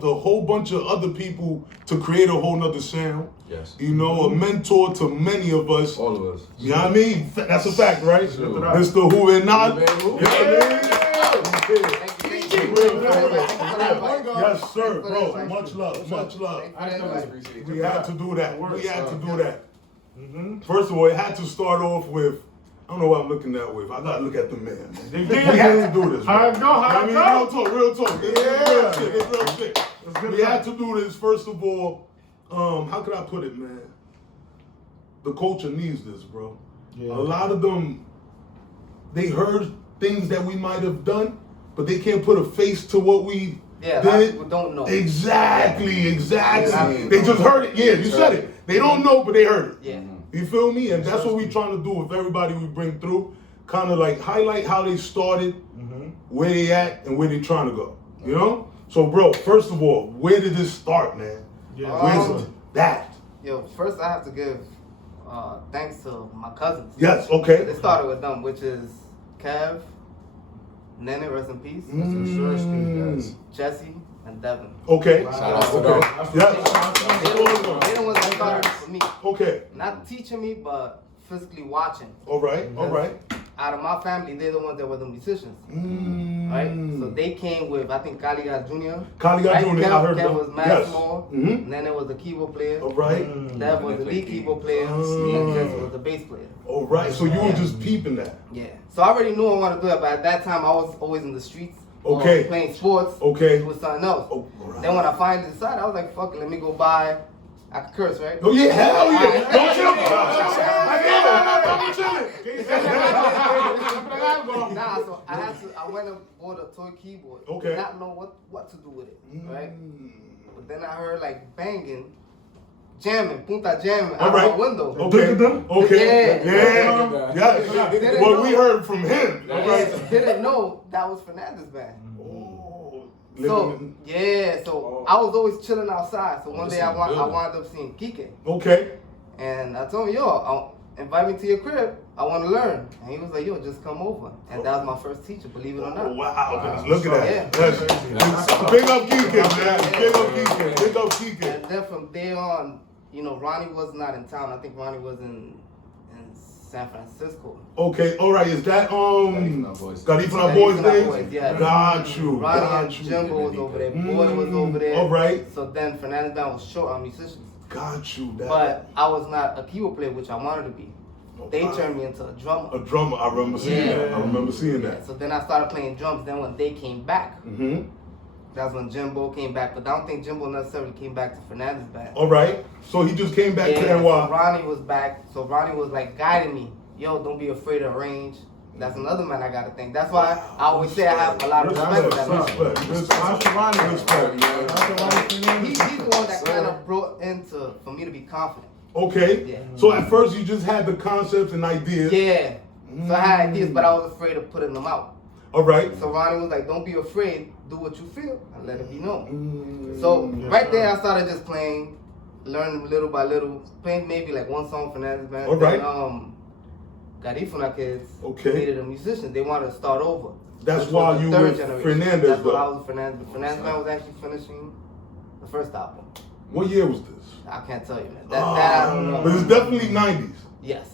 involved a whole bunch of other people to create a whole nother sound. Yes. You know, a mentor to many of us. All of us. You know what I mean? That's a fact, right? Sure. Mr. Who and Not. You know what I mean? Yes, sir, bro. Much love. We had to do that. First of all, it had to start off with, I don't know what I'm looking at with. I gotta look at the man. We had to do this. How it go? Real talk. It's real shit. We had to do this. First of all, how could I put it, man? The culture needs this, bro. Yeah. A lot of them, they heard things that we might have done, but they can't put a face to what we did. People don't know. Exactly. They just heard it. Yeah, you said it. They don't know, but they heard it. Yeah. You feel me? And that's what we're trying to do with everybody we bring through. Kind of like highlight how they started, where they at, and where they trying to go. You know? So, bro, first of all, where did this start, man? Yeah. Where's that? Yo, first I have to give thanks to my cousins. Yes, okay. They started with them, which is Kev, Nene, rest in peace, Jesse, and Devin. Okay. Shout out to them. They're the ones that started for me. Okay. Not teaching me, but physically watching. All right. Out of my family, they're the ones that were the musicians. Right? So they came with, I think, Kaliga Jr. Kaliga Jr., I heard Kev them. was mad small. Nene was the keyboard player. All right. Dev was the lead keyboard player. And Jesse was the bass player. All right. So you were just peeping that. Yeah. So I already knew I wanted to do it, but at that time I was always in the streets. Okay. Playing sports. Okay. Doing something else. Oh, right. Then when I finally decided, I was like, fuck it, let me go buy. I could curse, right? Oh yeah, hell yeah. Don't chill. Nah, so I went and bought a toy keyboard. Okay. Not know what to do with it, right? But then I heard like banging, jamming, punta jamming out of my window. Okay. Yeah. What we heard from him. Didn't know that was Fernandez band. So Oh. I was always chilling outside. So one day I wound up seeing Kike. Okay. And I told him, yo, invite me to your crib. I want to learn. And he was like, yo, just come over. And that was my first teacher, believe it or not. Oh, wow. Look at that. Yeah. Big up Kike, man. Big up Kike. And then from there on, you know, Ronnie was not in town. I think Ronnie was in San Francisco. Okay, all right. Is that Garifuna Boys days? Yeah. Got you. Ronnie and Jimbo was over there. Boy was over there. All right. So then Fernandez band was short on musicians. Got you. But I was not a keyboard player, which I wanted to be. They turned me into a drummer. A drummer. I remember seeing that. So then I started playing drums. Then when they came back, that's when Jimbo came back. But I don't think Jimbo necessarily came back to Fernandez band. All right. So he just came back to NY. So Ronnie was back. So Ronnie was like guiding me. Yo, don't be afraid of range. That's another man I gotta thank. That's why I always say I have a lot of respect for that man. He's the one that kind of brought for me to be confident. Okay. Yeah. So at first you just had the concepts and ideas. Yeah. So I had ideas, but I was afraid of putting them out. All right. So Ronnie was like, don't be afraid. Do what you feel and let it be known. So right there, I started just playing, learning little by little, playing maybe like one song for Fernandez band. All right. Then, Garifuna kids needed needed a musician. They wanted to start over. That's why you were Fernandez. That's why I was Fernandez. Fernandez band was actually finishing the first album. What year was this? I can't tell you, man. That I don't know. But it's definitely 90s. Yes.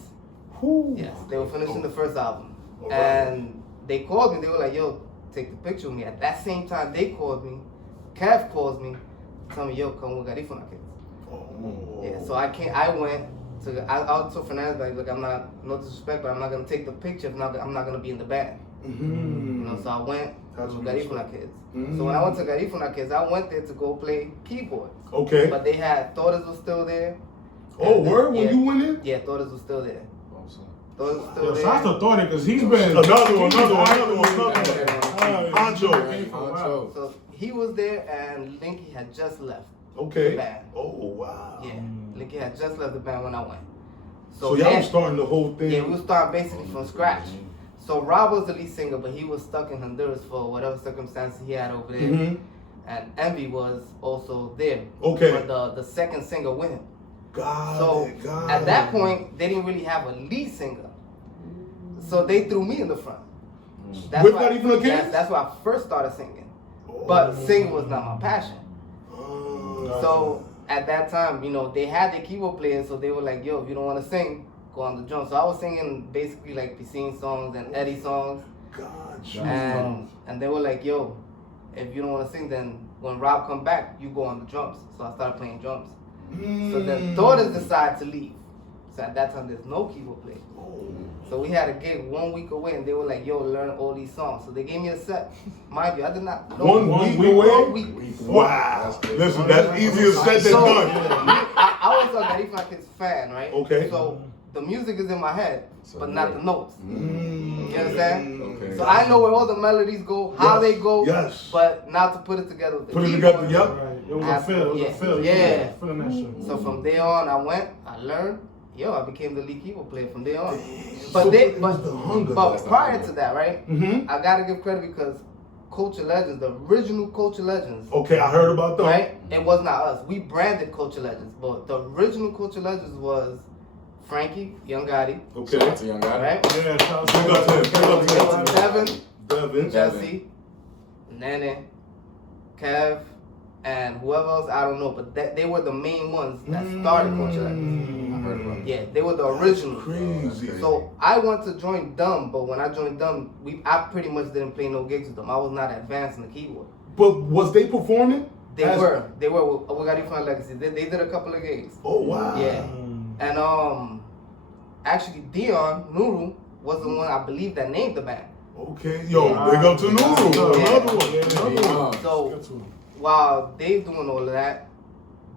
Whew. Yes. They were finishing the first album. And they called me. They were like, yo, take the picture with me. At that same time, they called me. Kev calls me. Tell me, yo, come with Garifuna kids. Yeah, so I went to, I told Fernandez, like, look, I'm not, no disrespect, but I'm not going to take the picture if I'm not going to be in the band. You know, so I went to Garifuna kids. So when I went to Garifuna kids, I went there to go play keyboard. Okay. But they had, Torres was still there. Oh, word? When you went in? Yeah, Torres was still there. Torres was still Yo, there. shout out to Thorny, because he's been... Another one. Honcho. So he was there and Linky had just left. Okay. The band. Oh, wow. Yeah, Linky had just left the band when I went. So y'all was starting the whole thing? Yeah, we were starting basically from scratch. So Rob was the lead singer, but he was stuck in Honduras for whatever circumstances he had over there. And Envy was also there. Okay. For the second singer with him. Got at that point, they didn't really have a lead singer. So they threw me in the front. That's why I first started singing. But singing was not my passion. So at that time, you know, they had their keyboard players, so they were like, yo, if you don't want to sing, go on the drums. So I was singing basically like Piscine songs and Eddie songs. Gotcha. And they were like, yo, if you don't want to sing, then when Rob come back, you go on the drums. So I started playing drums. So the daughters decided to leave. So at that time, there's no keyboard player. So we had a gig 1 week away, and they were like, yo, learn all these songs. So they gave me a set. Mind you, I did not know. 1 week away? 1 week. Wow. Listen, that's easier said than done. I was a Garifuna Kids fan, right? Okay. So the music is in my head, but not the notes. You Okay. understand? Okay. So I know where all the melodies go, how they go, Yes. but not to put it together with the Put it keyboard. together, yep. Right. It was a feel. It was a feel. Yeah. Feeling that shit. So from there on, I learned. Yo, I became the lead keyboard player from there on. So But it was the hunger. but prior to that, right? Mm-hmm. I gotta give credit because Culture Legends, the original Culture Legends, Okay, I heard about that. right? It was not us. We branded Culture Legends, but the original Culture Legends was Frankie, Young Gotti, Okay. Shout out to Young Guy. right? Yeah, shout out to Big up to him. Big up to It him. was Devin, Devin. Jesse, Nene, Kev, and whoever else, I don't know, but they were the main ones that started Culture Legends. I heard about it. Yeah, they were the original. Crazy. So I wanted to join them, but when I joined them, I pretty much didn't play no gigs with them. I was not advanced in the keyboard. But was they performing? They were with Garifuna Legacy. They did a couple of gigs. Oh wow. Yeah. And actually Dion Nuru was the one I believe that named the band. Okay. Yo, big up to Nuru. Yeah. Another one. Another one. So while they doing all of that,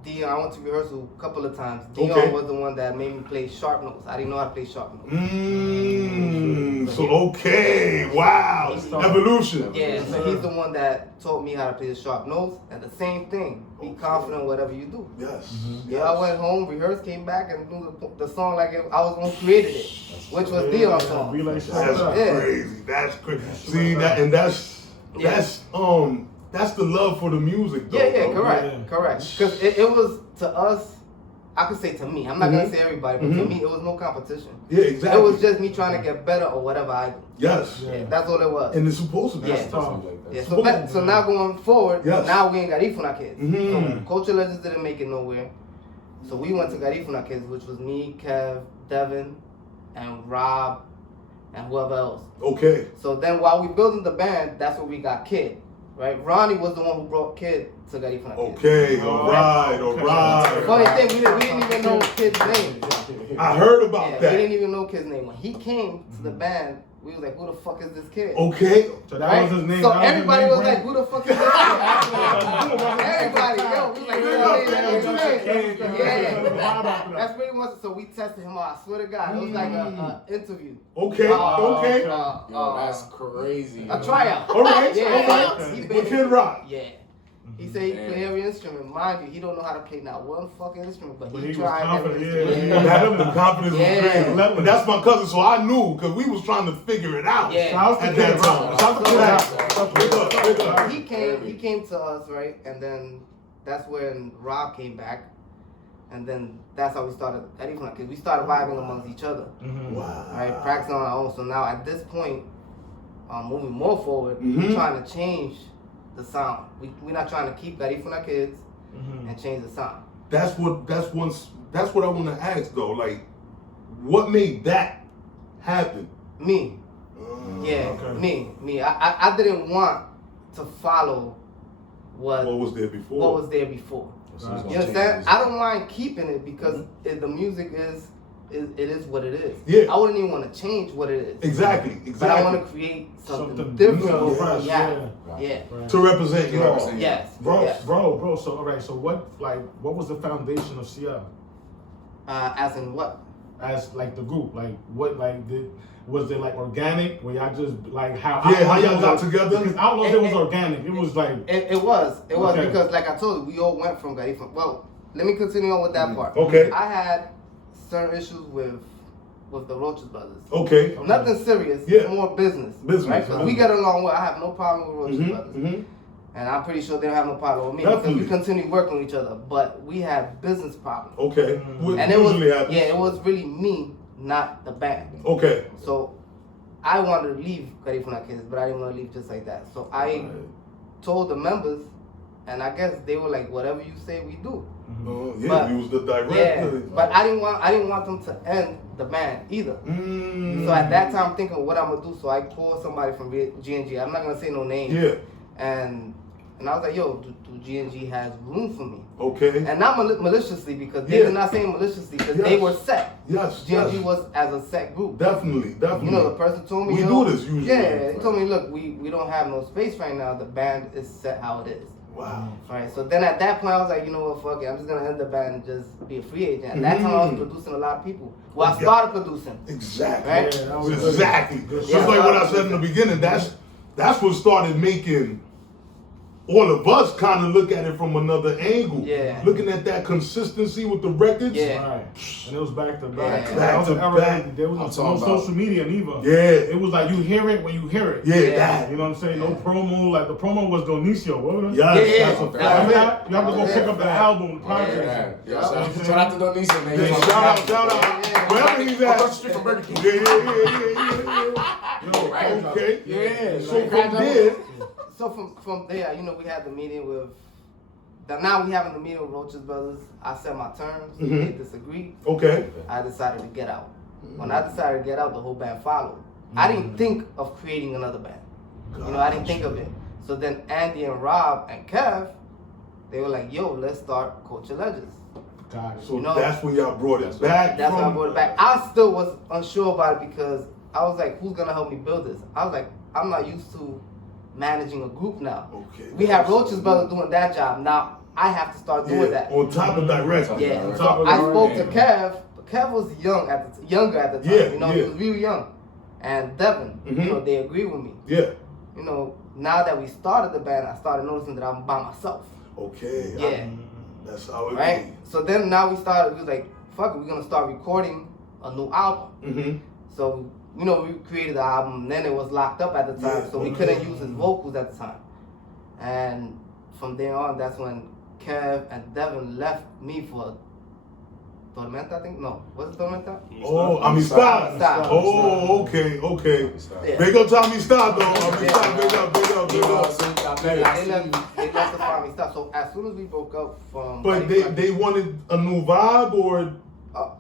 Dion, I went to rehearsal a couple of times. Dion Okay. was the one that made me play sharp notes. I didn't know how to play sharp notes. So okay, wow, evolution. Yeah, so he's the one that taught me how to play the sharp notes. And the same thing, be confident in whatever you do. Yes. Yeah, I went home, rehearsed, came back, and knew the song like I was the one who created it, which was Dion's song. Relay That's shit. Yeah. crazy. That's crazy. See that, and that's the love for the music, though. Yeah, bro. correct. Because it was to us, I could say to me, I'm not gonna say everybody, but to Mhm. me, it was no competition. Yeah, exactly. It was just me trying to get better or whatever I do. Yes. Yeah, that's all it was. And it's supposed to be. Yeah. Something like that. Yeah, so now going forward, Yes. now we ain't Garifuna Kids. Mhm. So Culture Legends didn't make it nowhere. So we went to Garifuna Kids, which was me, Kev, Devin, and Rob, and whoever else. Okay. So then while we building the band, that's where we got Kid, right? Ronnie was the one who brought Kid to Garifuna Kids. Okay. All right. All right. Funny thing, we didn't even know Kid's name. I heard about Yeah, we that. didn't even know Kid's name. When he came to the band, we was like, who the fuck is this kid? Okay. So that Right? was his name. So that was his everybody name was brand? like, who the fuck is this kid? Everybody, yo, we was like, yeah. That's pretty much, so we tested him out. I swear to God, it was like a interview. Okay. Okay. Yo, that's crazy. A tryout. All right. Yeah, All right. he With Kid Rock. Yeah. He said he play every instrument. Mind you, he don't know how to play not one fucking instrument, but But he he was tried every confident, instrument. yeah. The confidence was Yeah. crazy. And that's my cousin, so I knew because we was trying to figure it out Yeah. Shout out to at Kid that Rock. time. Shout out to Kid Rock. Big up, big up. He came to us, right? And then that's when Rob came back. And then that's how we started Garifuna, because we started vibing amongst each other. Wow. Right? Practicing on our own. So now at this point, moving more forward, Mhm. we're trying to change the sound. We're not trying to keep Garifuna Kids and change the sound. That's what I want to ask though. Like, what made that happen? Me. Yeah, Okay. me. I didn't want to follow what What was there before? was there before. So it's gonna You understand? change. I don't mind keeping it because the music is what it is. Yeah. I wouldn't even want to change what it is. Exactly. But I want Exactly. to create something Something different. new, from what fresh, we have. yeah. Yeah. Right. To represent you all. Represent. Yes. Bro, Yes. bro. So all right. So what was the foundation of CL As in what? as like the group? Like what? Like was it like organic? Where y'all just like how? Yeah, how y'all was got it- together? Because I don't know if it was organic. It was like It was Okay. because like I told you, we all went from Garifuna. Well, let me continue on with that part. Okay. I had certain issues with the Roaches brothers. Okay. Nothing serious. Yeah. It's more business. Business, Right? Because right. we get along well. I have no problem with Roaches brothers. Mm-hmm. And I'm pretty sure they don't have no problem with me Definitely. because we continue working with each other. But we have business problems. Okay. What And it was usually happens. it was really me, not the band. Okay. So I wanted to leave Garifuna Kids, but I didn't want to leave just like that. So I told the members, And I guess they were like, whatever you say, we do. Yeah, But- he was the director. Yeah, but I didn't want them to end the band either. So at that time, I'm thinking what I'm gonna do. So I called somebody from G&G. I'm not gonna say no names. Yeah. And I was like, yo, do G&G has room for me? Okay. And not maliciously, because they Yeah. did not say maliciously, because Yes. they were set. Yes. G&G yes. was as a set group. Definitely. You know, the person told me, We yo, do this usually. Yeah, he told me, look, we don't have no space right now. The band is set how it is. Wow. Right. So then at that point, I was like, you know what, fuck it. I'm just gonna end the band and just be a free agent. At that time, I was producing a lot of people. Well, I started producing. Exactly. Right? Yeah, that was Exactly. good. Just like what I said in the beginning. That's what started making all of us kind of look at it from another angle. Yeah. Looking at that consistency with the records. Yeah. Right. And it was back to back. Yeah. That was an Back to era. back. There I'm was talking no about- social media neither. Yeah. It was like you hear it when you hear it. Yeah. Yeah. That. You know what I'm saying? No promo. Like the promo was Donicio. What was it? Yes. Yeah, That's a yeah. fact. Yeah. You have to go pick up the album, the project. Yeah. Shout out to Donicio, man. Yeah, He's shout on out, the shout out. Yeah. Wherever he's Across the at. street from Burger King. Yeah. Yo, Right. Okay. Yeah. So from there, So from there, you know, we had the meeting with. Now we having the meeting with Roach's brothers. I set my terms. They disagreed. okay. I decided to get out. When I decided to get out, the whole band followed. I didn't think of creating another band. You know, I didn't think of it. So then Andy and Rob and Kev, they were like, yo, let's start Culture Legends. Got it. So You know, that's when y'all brought it back. That's when I from- brought it back. I still was unsure about it because I was like, who's gonna help me build this? I was like, I'm not used to managing a group now. Okay. We have Roach's brother doing that job. Now I have to start doing Yeah. that. On top of director. Yeah. On So top of I the spoke to game. Kev. But Kev was younger at the time. Yeah, You know, he yeah. was really young. And Devin, you know, they agree with me. Yeah. You know, now that we started the band, I started noticing that I'm by myself. Okay. Yeah. That's how it Right? So then now we was like, fuck it, we're gonna start recording a new album. Mm-hmm. So, you know, we created the album, then it was locked up at the time, Yeah. so we couldn't use his vocals at the time. And from there on, that's when Kev and Devin left me for Tormenta, I think? No, was it Tormenta? Oh, Amistad. Amistad. Oh, okay, okay. Yeah. Big up to Amistad though. Amistad, Yeah. big up, big up, big up. They left the farming stuff. So as soon as we broke up from, But they wanted a new vibe or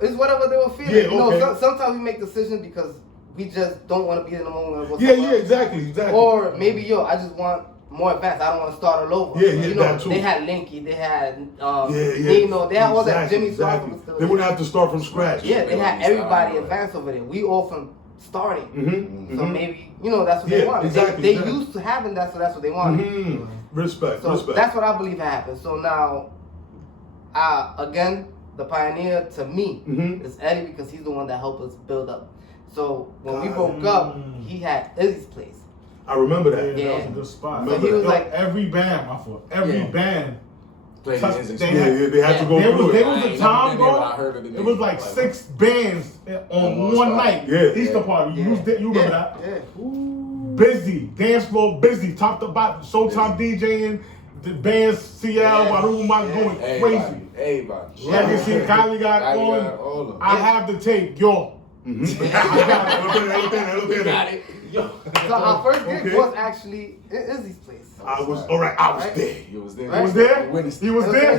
it's whatever they were feeling. Yeah, You know, okay. sometimes we make decisions because we just don't want to be in the moment. With yeah, someone yeah, else. exactly. Or maybe I just want more advanced. I don't want to start all over. Yeah, yeah, you know, that too. they had Linky, they had yeah. Nino, they had all that. Exactly, Jimmy Swartz exactly. was still They there. wouldn't have to start from scratch. Yeah, they had everybody Start. advanced over there. We all from starting. Mm-hmm. So maybe that's what Yeah, they want. exactly, They exactly. used to having that, so that's what they wanted. Respect, So respect. that's what I believe happened. So now, again, the pioneer to me is Eddie because he's the one that helped us build up. So when we broke up, he had Izzy's place. I remember Yeah, that. that was Yeah. a good spot. So he was Yo, like- every band, my fault. Every Yeah. band. Played Touch- his they Yeah, had- yeah, they had to go There through was it. a I ain't time, never been there, bro. but I heard of the It name. was like 6 bands on one one spot. night. Yeah. Easter party. You remember that? Yeah. Busy, dance floor busy, top to bottom, Showtime DJing, the bands CL, Baruma going crazy. Everybody. Legacy, Kylie got All on. of them. I have the tape, yo. Got it. So our first gig Okay. was actually in Izzy's place. I was alright. I was Right. there. You was there. Right. You was there? Witnessed. You was there?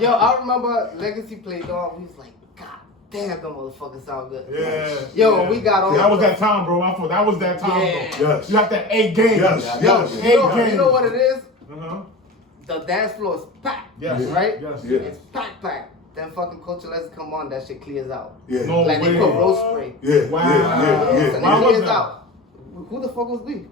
Yo, I remember Legacy played on. We was like, God damn, them motherfuckers sound good. Yeah. Yo, yeah. we got on. That was that time, bro. I thought that was that time, Yeah. bro. Yes. You have that 8 games. Yes, Yeah, yes. You know what it is? Uh-huh. The dance floor is packed. Yes. Right? Yes. Yeah. It's packed. Then fucking Culture Let's come on, that shit clears out. Yeah. No Like they way. put rose spray. Yeah, Wow. yeah, And yeah. Why it was clears that? out. Who the fuck was we?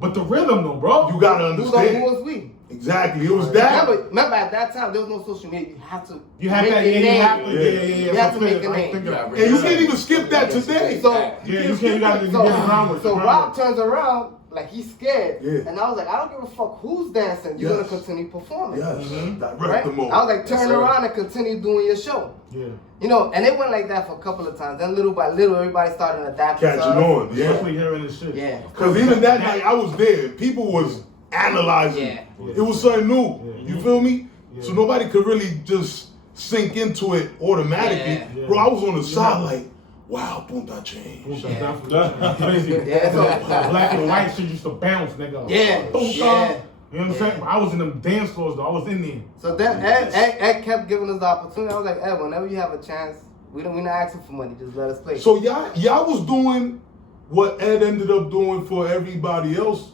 But the rhythm, though, bro. You gotta Who understand. was we? Exactly. It was that. Remember at that time there was no social media. You have to You have make that, your you name. have to, yeah. You have to make a I name. think of that. Yeah, And you can't even skip that today. So Yeah, you can't, you gotta get So, around with it. so Rob turns around like he's scared, Yeah. and I was like, I don't give a fuck who's dancing. You're Yes. gonna continue performing, Yes. Direct right? the mode. I was like, turn Yes, sir. around and continue doing your show. Yeah. You know, and it went like that for a couple of times. Then little by little, everybody started adapting. to Catching us. on. Yeah. Especially hearing this shit. Yeah. Because even that night I was there. People was analyzing. Yeah. It was something new. Yeah. You feel me? Yeah. So nobody could really just sink into it automatically. Yeah. Bro, I was on the side like, wow, boom, that changed. That's crazy. Yeah, so- Black and white shit used to bounce, nigga. Yeah, Boom, yeah. You know what I'm saying? I was in them dance floors though. I was in there. So then Ed kept giving us the opportunity. I was like, Ed, whenever you have a chance, we're not asking for money. Just let us play. So y'all was doing what Ed ended up doing for everybody else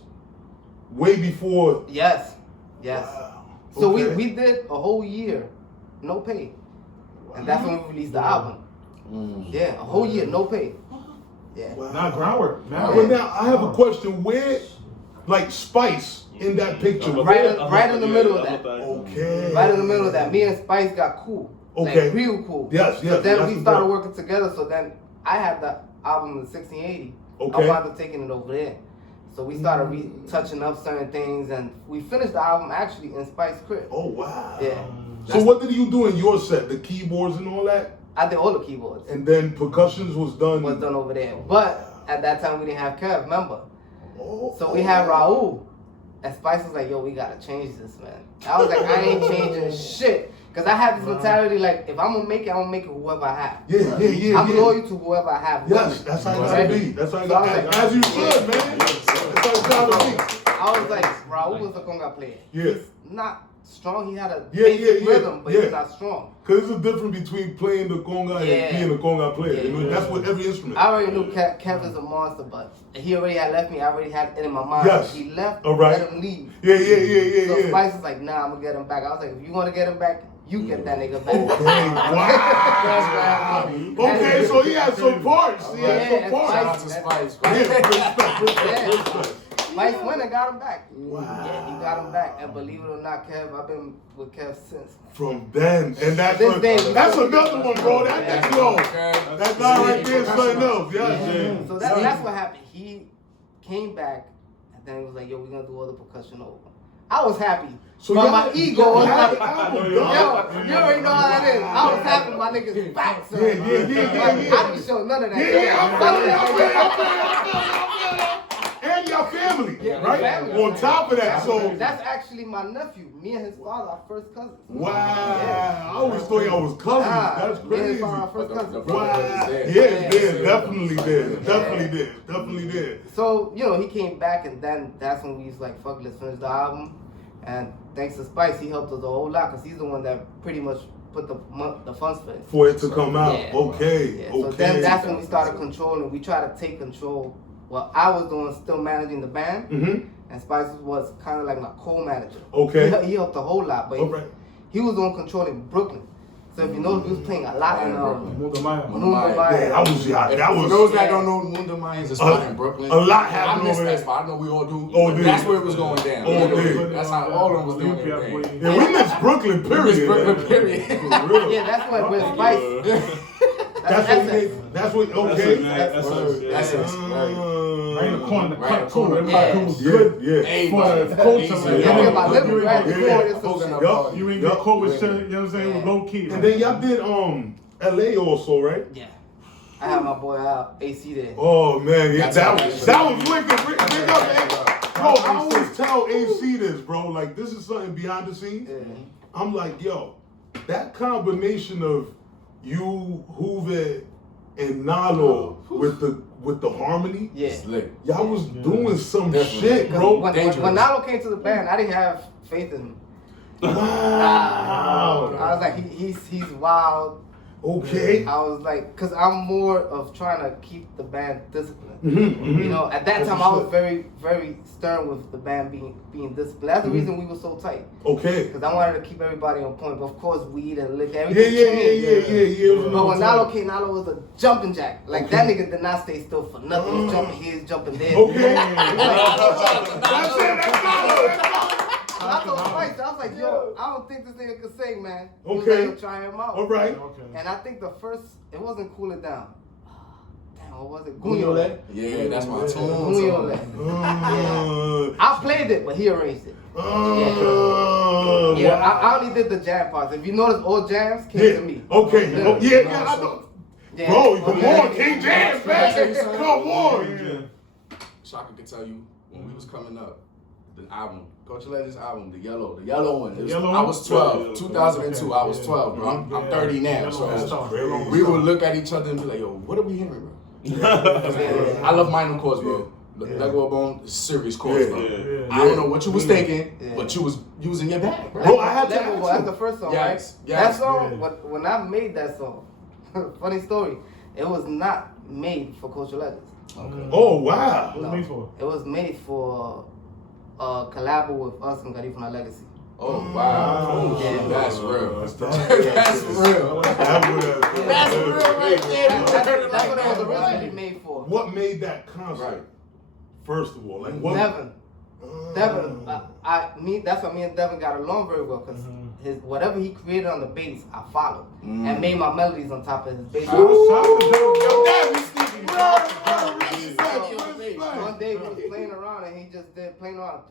way before. Yes. Wow. So Okay. we did a whole year, no pay, and that's when we released the album. Yeah, a whole year, no pay. Yeah. Wow. Not groundwork. Man. Well, now I have a question. Where, like Spice in that picture? Right in the middle of that. Okay. Right in the middle of that, me and Spice got cool. Okay. Like real cool. Yes, So yes, then that's we the started point. working together. So then I had the album in 1680. Okay. I wound up taking it over there. So we started retouching up certain things, and we finished the album actually in Spice's crib. Oh wow. Yeah. So what did you do in your set? The keyboards and all that, I did all the keyboards. and then percussions was done. Was done over there. But at that time we didn't have Kev, remember? Oh, So we had Raul. And Spice was like, yo, we gotta change this, man. I was like, I ain't changing shit. Cause I had this mentality like, if I'm gonna make it, I'm gonna make it whoever I have. Yeah. I'm loyal to whoever I have. Yes, that's how it gotta be. That's how it gotta be. As you should, man. That's how it gotta be. I was like, Raul was a conga player. Yeah. He's not strong. He had a Yeah, basic yeah, rhythm, but yeah. he's not strong. Cause there's a difference between playing the conga Yeah. and being a conga player. You know, Yeah. that's with every instrument. I already knew Kev is a monster, but he already had left me. I already had it in my mind. Yes. He left, All right. let him leave. Yeah. So Spice was like, nah, I'm gonna get him back. I was like, if you wanna get him back, you get that nigga back. Okay, wow. Okay, so he had some parts. He had Yeah, some parts. Shout out to Spice. Yeah, respect. Spice went and got him back. Wow. Yeah, he got him back. And believe it or not, Kev, I've been with Kev since. From then, and that's This day- that's another one, bro. That's yo. Okay. That guy right there is something else. Yeah. So that's what happened. He came back, and then he was like, yo, we're gonna do all the percussion over. I was happy. So but y'all- my ego was y'all had like, the album, yo, dog. you already know how that is. I was happy my niggas back, son. Yeah. I didn't show none of that. Yeah, I'm and your family, Yeah, right? family. On top of that, so That's actually my nephew. Me and his father are first cousins. wow. I always thought y'all was cousins. That's Me and his crazy. father are Wow. first cousins. Yeah, definitely there. So, you know, he came back, and then that's when we was like, fuck, let's finish the album. And thanks to Spice, he helped us a whole lot, because he's the one that pretty much put the funds for it. For it to come out. Yeah. Okay. Yeah, so then that's when we started controlling. We tried to take control. What I was doing, still managing the band, and Spice was kind of like my co-manager. Okay. He helped a whole lot, but Alright. he was doing controlling Brooklyn. So if you know, he was playing a lot in Mundo Maya. Mumbai. Yeah, that For was those that don't know, Mundo Mayans is spot in Brooklyn. a lot I happened missed over that there. spot. I know we all do. Oh, but dude. that's where it was going down. Oh, Literally. dude. That's how all of them was doing their thing. Yeah, we missed Brooklyn, We period. missed Brooklyn, period. For real. Yeah, that's what with Spice. That's what, okay. That's Right in the corner, the Right cut in the too. corner. Everybody was good. Yeah. Hey, For man. the culture, Easy. man. Yeah, my living You right ain't- before yeah. this Holding shit. up. You ain't get caught with shit, you know what I'm saying? It was low key. And then y'all did LA also, right? Yeah. I had my boy AC there. Oh man, yeah, That's that how was that wicked. Big up, man. Yo, I always tell AC this, bro. Like this is something behind the scenes. Yeah. I'm like, yo, that combination of you, Juve, and Nalo with the harmony, Yeah. Slick. y'all was doing some Definitely. shit, bro. When Nalo came to the band, I didn't have faith in him. Wow. I was like, he's wild. Okay. I was like, cause I'm more of trying to keep the band disciplined. Mhm. You know, at that That's time what's I was up. very, very stern with the band being disciplined. That's the reason we were so tight. Okay. Cause I wanted to keep everybody on point. But of course, weed and liquor, Yeah, everything changed. yeah. It was But another when time. Nalo came, Nalo was a jumping jack. Like that nigga did not stay still for nothing. He was jumping here, he's jumping there. Okay. That's it. That's Nalo. And I told Spice, I was like, yo, I don't think this nigga could sing, man. He was Okay. like, try him out. All right. And I think the first, it wasn't Cool It Down. Damn, what was it? Gunyole? Yeah, that's my tune. Gunyole. I played it, but he arranged it. Yeah, Yeah, I only did the jam parts. If you notice, all jams came to me. Okay. Yeah. Oh, yeah, I know. Yeah. Bro, come Okay. on, King James, man. Come on. Shaka could tell you when we was coming up, the album, Coach Legends album, the yellow one. It was, Yellow I one? was 12, 2002. I was 12, bro. I'm 30 now, so we would look at each other and be like, yo, what are we hearing, bro? I love minor chords, bro. Lego Bone, serious chorus, bro. Yeah. I don't know what you was thinking, but you was using your bag, bro. Bro, I had to Lego Bone, that's the ask first song, Yes, right? yes. That song, Yeah. when I made that song, funny story, it was not made for Culture Legends. Okay. Oh, wow. What was it made for? It was made for a collab with us and Garifuna Legacy. Oh, wow. Oh, Yeah. that's real. That's That's real. That's real right there. That's what it was originally made for. What made that concert? Right. First of all, like what? Devin. That's why me and Devin got along very well, because his whatever he created on the bass, I followed and made my melodies on top of his bass. One day we was playing around and he just did playing around,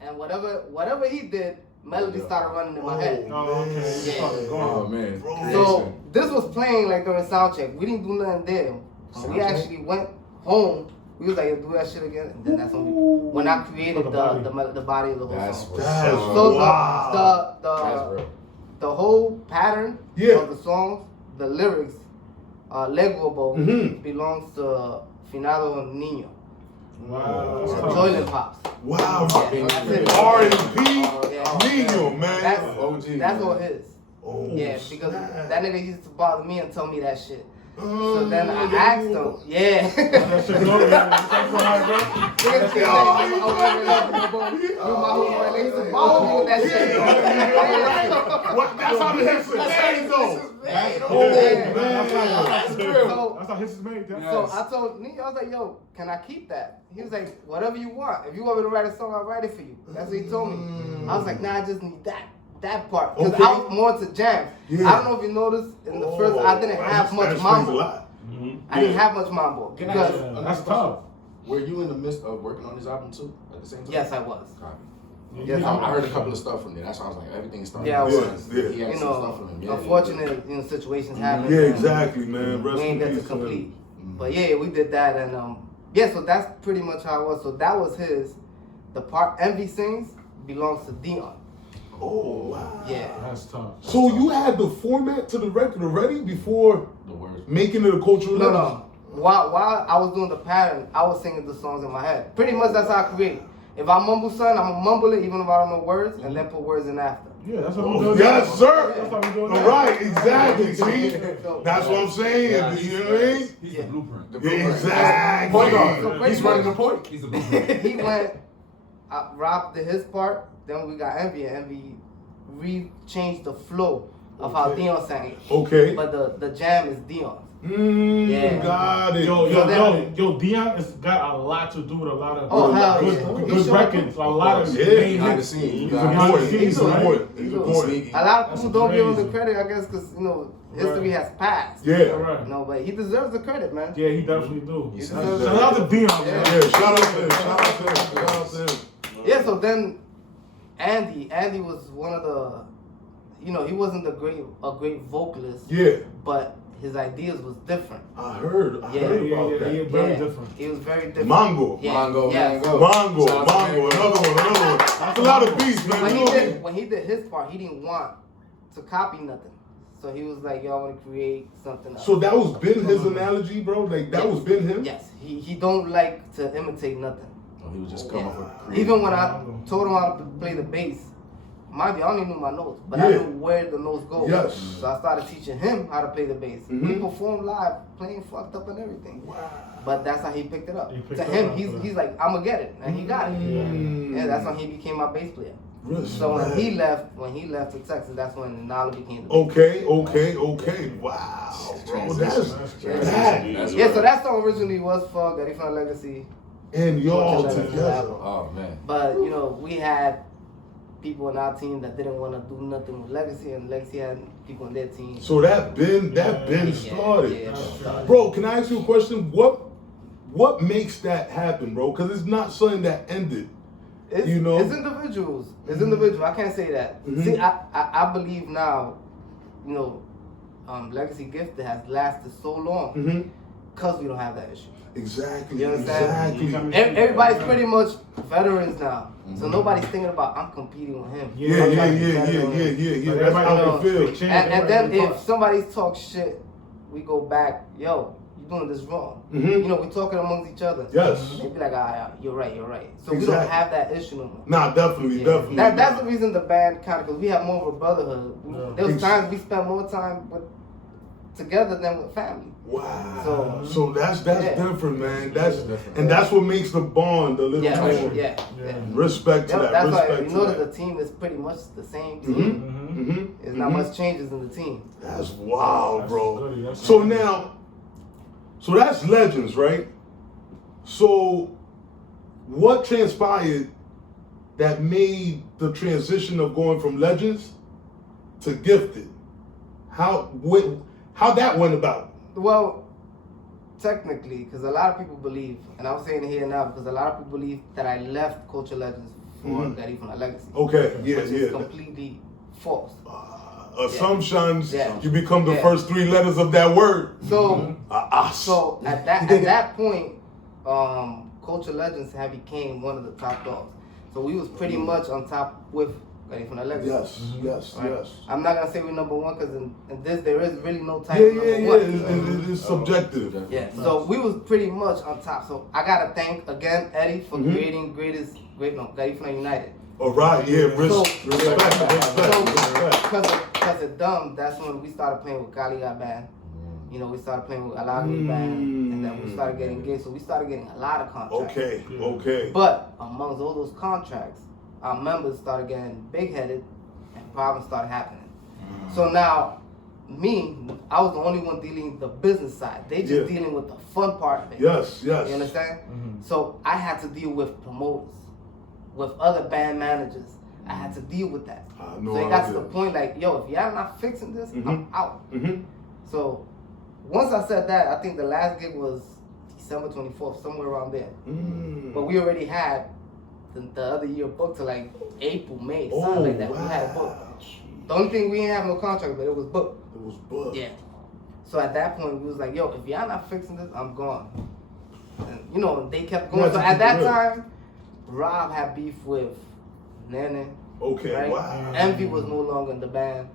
and whatever he did, melody started running in my head. Oh, man. So this was playing like during sound check. We didn't do nothing there. So we actually went home. We was like, do that shit again, and then that's when I created the body of the whole That's song. real. So the whole pattern of the songs, the lyrics, Lego Bone belongs to Finado and Nino. Wow. Joylin Pops. Wow. Yeah. R&B, Nino, man. That's all his. Oh, Yeah, because snap. that nigga used to bother me and tell me that shit. So then I asked him, yeah. That shit go, yeah. That's right, bro. Niggas keep saying, oh, they used to bother me with that shit. That's how the hits is made, though. That's So how hits is made. So I told Nino, I was like, yo, can I keep that? He was like, whatever you want. If you want me to write a song, I'll write it for you. That's what he told me. I was like, nah, I just need that part. Because I was more to jam. Yeah. I don't know if you noticed, in the first, I didn't have much mambo. I didn't have much mambo. Can I Because, ask That's tough. Were you in the midst of working on this album too at the same time? yes, I was. Copy. Yes, I heard a couple of stuff from there. That's why I was like, everything started. Yeah, I making was. sense. Yeah. He had You some stuff from him. know, Yeah, unfortunate situations happen. Yeah, and exactly, man. Rest We ain't in get to peace, man. complete. But yeah, we did that, and so that's pretty much how it was. So that was his. The part Envy sings belongs to Dion. Oh, wow. Yeah. That's tough. So you had the format to the record already before The words. making it a cultural legend? No. While I was doing the pattern, I was singing the songs in my head. Pretty much that's how I create. If I mumble something, I'm gonna mumble it even if I don't know words, and then put words in after. Yeah, that's what we're Oh, doing. yes, sir. That's what we're doing. All right, exactly. See, So- that's what I'm saying. Yeah, You know what I mean? He's the blueprint. The blueprint. Exactly. Point guard. So pretty He's running the much- point. He's the blueprint. He went, Rob did his part, then we got Envy, and Envy changed the flow of how Okay. Dion sang it. Okay. But the jam is Dion. Yeah. Got it. Yo, Dion has got a lot to do with a lot of yeah. good records. A lot of Yeah. main Behind the hits. scenes. He's Behind the important. scenes. He's right? important. He's important. Sneaky. A lot of people don't give him the crazy. credit, I guess, because history has passed. Yeah. Correct. No, but he deserves the credit, man. Yeah, he definitely do. He Shout deserves out to Dion. Yeah. man. Yeah, shout out to him. Shout out to him. Shout out to him. Yeah, so then Andy was one of the, he wasn't a great vocalist, Yeah, but his ideas was different. I heard Yeah. about that. He very different. He was very different. Mongo. Yeah. Mongo, Yes. Mongo, Shout out to Mongo, Mango. another one. That's a lot of beats, man. When he did his part, he didn't want to copy nothing. So he was like, yo, I want to create something else. So that was been his analogy, bro? Like, that was been him? Yes, he don't like to imitate nothing. Oh, he was just coming up with creative. Even when I told him how to play the bass, mind you, I only knew my notes, but I Yeah. knew where the notes go. Yes. So I started teaching him how to play the bass. He Mhm. performed live, playing fucked up and everything. Wow. But that's how he picked it up. He picked To it him, up, he's like, I'ma get it, and he got it. Mm. Yeah, that's when he became my bass player. So when he left to Texas, that's when Nala became the Okay. Wow. Bro, that's bad. Yeah, so that song originally was for Garifuna Legacy. And y'all Culture Legends together. album. Oh, man. But, we had people in our team that didn't want to do nothing with Legacy, and Legacy had people in their team. So that been started. Yeah, that started. Bro, can I ask you a question? What makes that happen, bro? Because it's not something that ended. It's, You know? it's individuals. It's individual. I can't say that. Mhm. See, I believe now, Legacy Gifted has lasted so long Mm-hmm. because we don't have that issue. Exactly. You understand? Exactly. Everybody's pretty much veterans now, so nobody's thinking about I'm competing with him. Yeah. Like That's everybody how knows. it feels. And then if somebody talks shit, we go back. Yo, you're doing this wrong. Mm-hmm. You know, we're talking amongst each other. Yes. They be like, you're right. So we Exactly. don't have that issue no more. Nah, definitely. That's the reason the band kind of, because we have more of a brotherhood. Yeah. There was times we spent more time together than with family. Wow. So that's different, man. That's different. and that's what makes the bond a little more. Yeah. Respect to that. That's why Respect you know to that that. the team is pretty much the same team. Mm-hmm. Mm-hmm. There's not much changes in the team. That's wild, That's bro. good, that's So good. now, so that's Legends, right? So what transpired that made the transition of going from Legends to Gifted? How that went about? Well, technically, because a lot of people believe, and I'm saying it here now, because a lot of people believe that I left Culture Legends for Garifuna Legacy. Okay, yeah, which is completely false. Assumptions. Yeah. You become the first three letters of that word. So, Us. so at that point, Culture Legends had became one of the top dogs. So we was pretty much on top with Garifuna Legacy. Yes. I'm not gonna say we're number one because in this there is really no type Yeah, of number one. It is subjective. Yeah, so we was pretty much on top. So I gotta thank again Eddie for creating Garifuna United. All right, yeah, respect. Because of them, that's when we started playing with Galiga Band. You know, we started playing with Alagri Band, and then we started getting gigs. So we started getting a lot of contracts. Okay. But amongst all those contracts, our members started getting big-headed, and problems started happening. So now, I was the only one dealing with the business side. They just dealing with the fun part of it. Yes. You understand? So I had to deal with promoters, with other band managers. I had to deal with that. So it got to the point like, yo, if y'all not fixing this, I'm out. So once I said that, I think the last gig was December 24th, somewhere around there. But we already had the other year booked to like April, May, something like that. We had it booked. The only thing we didn't have no contract, but it was booked. It was booked. Yeah. So at that point, we was like, yo, if y'all not fixing this, I'm gone. And, you know, they kept going. So at that time, Rob had beef with Nene. Okay, right? wow. Envy was no longer in the band.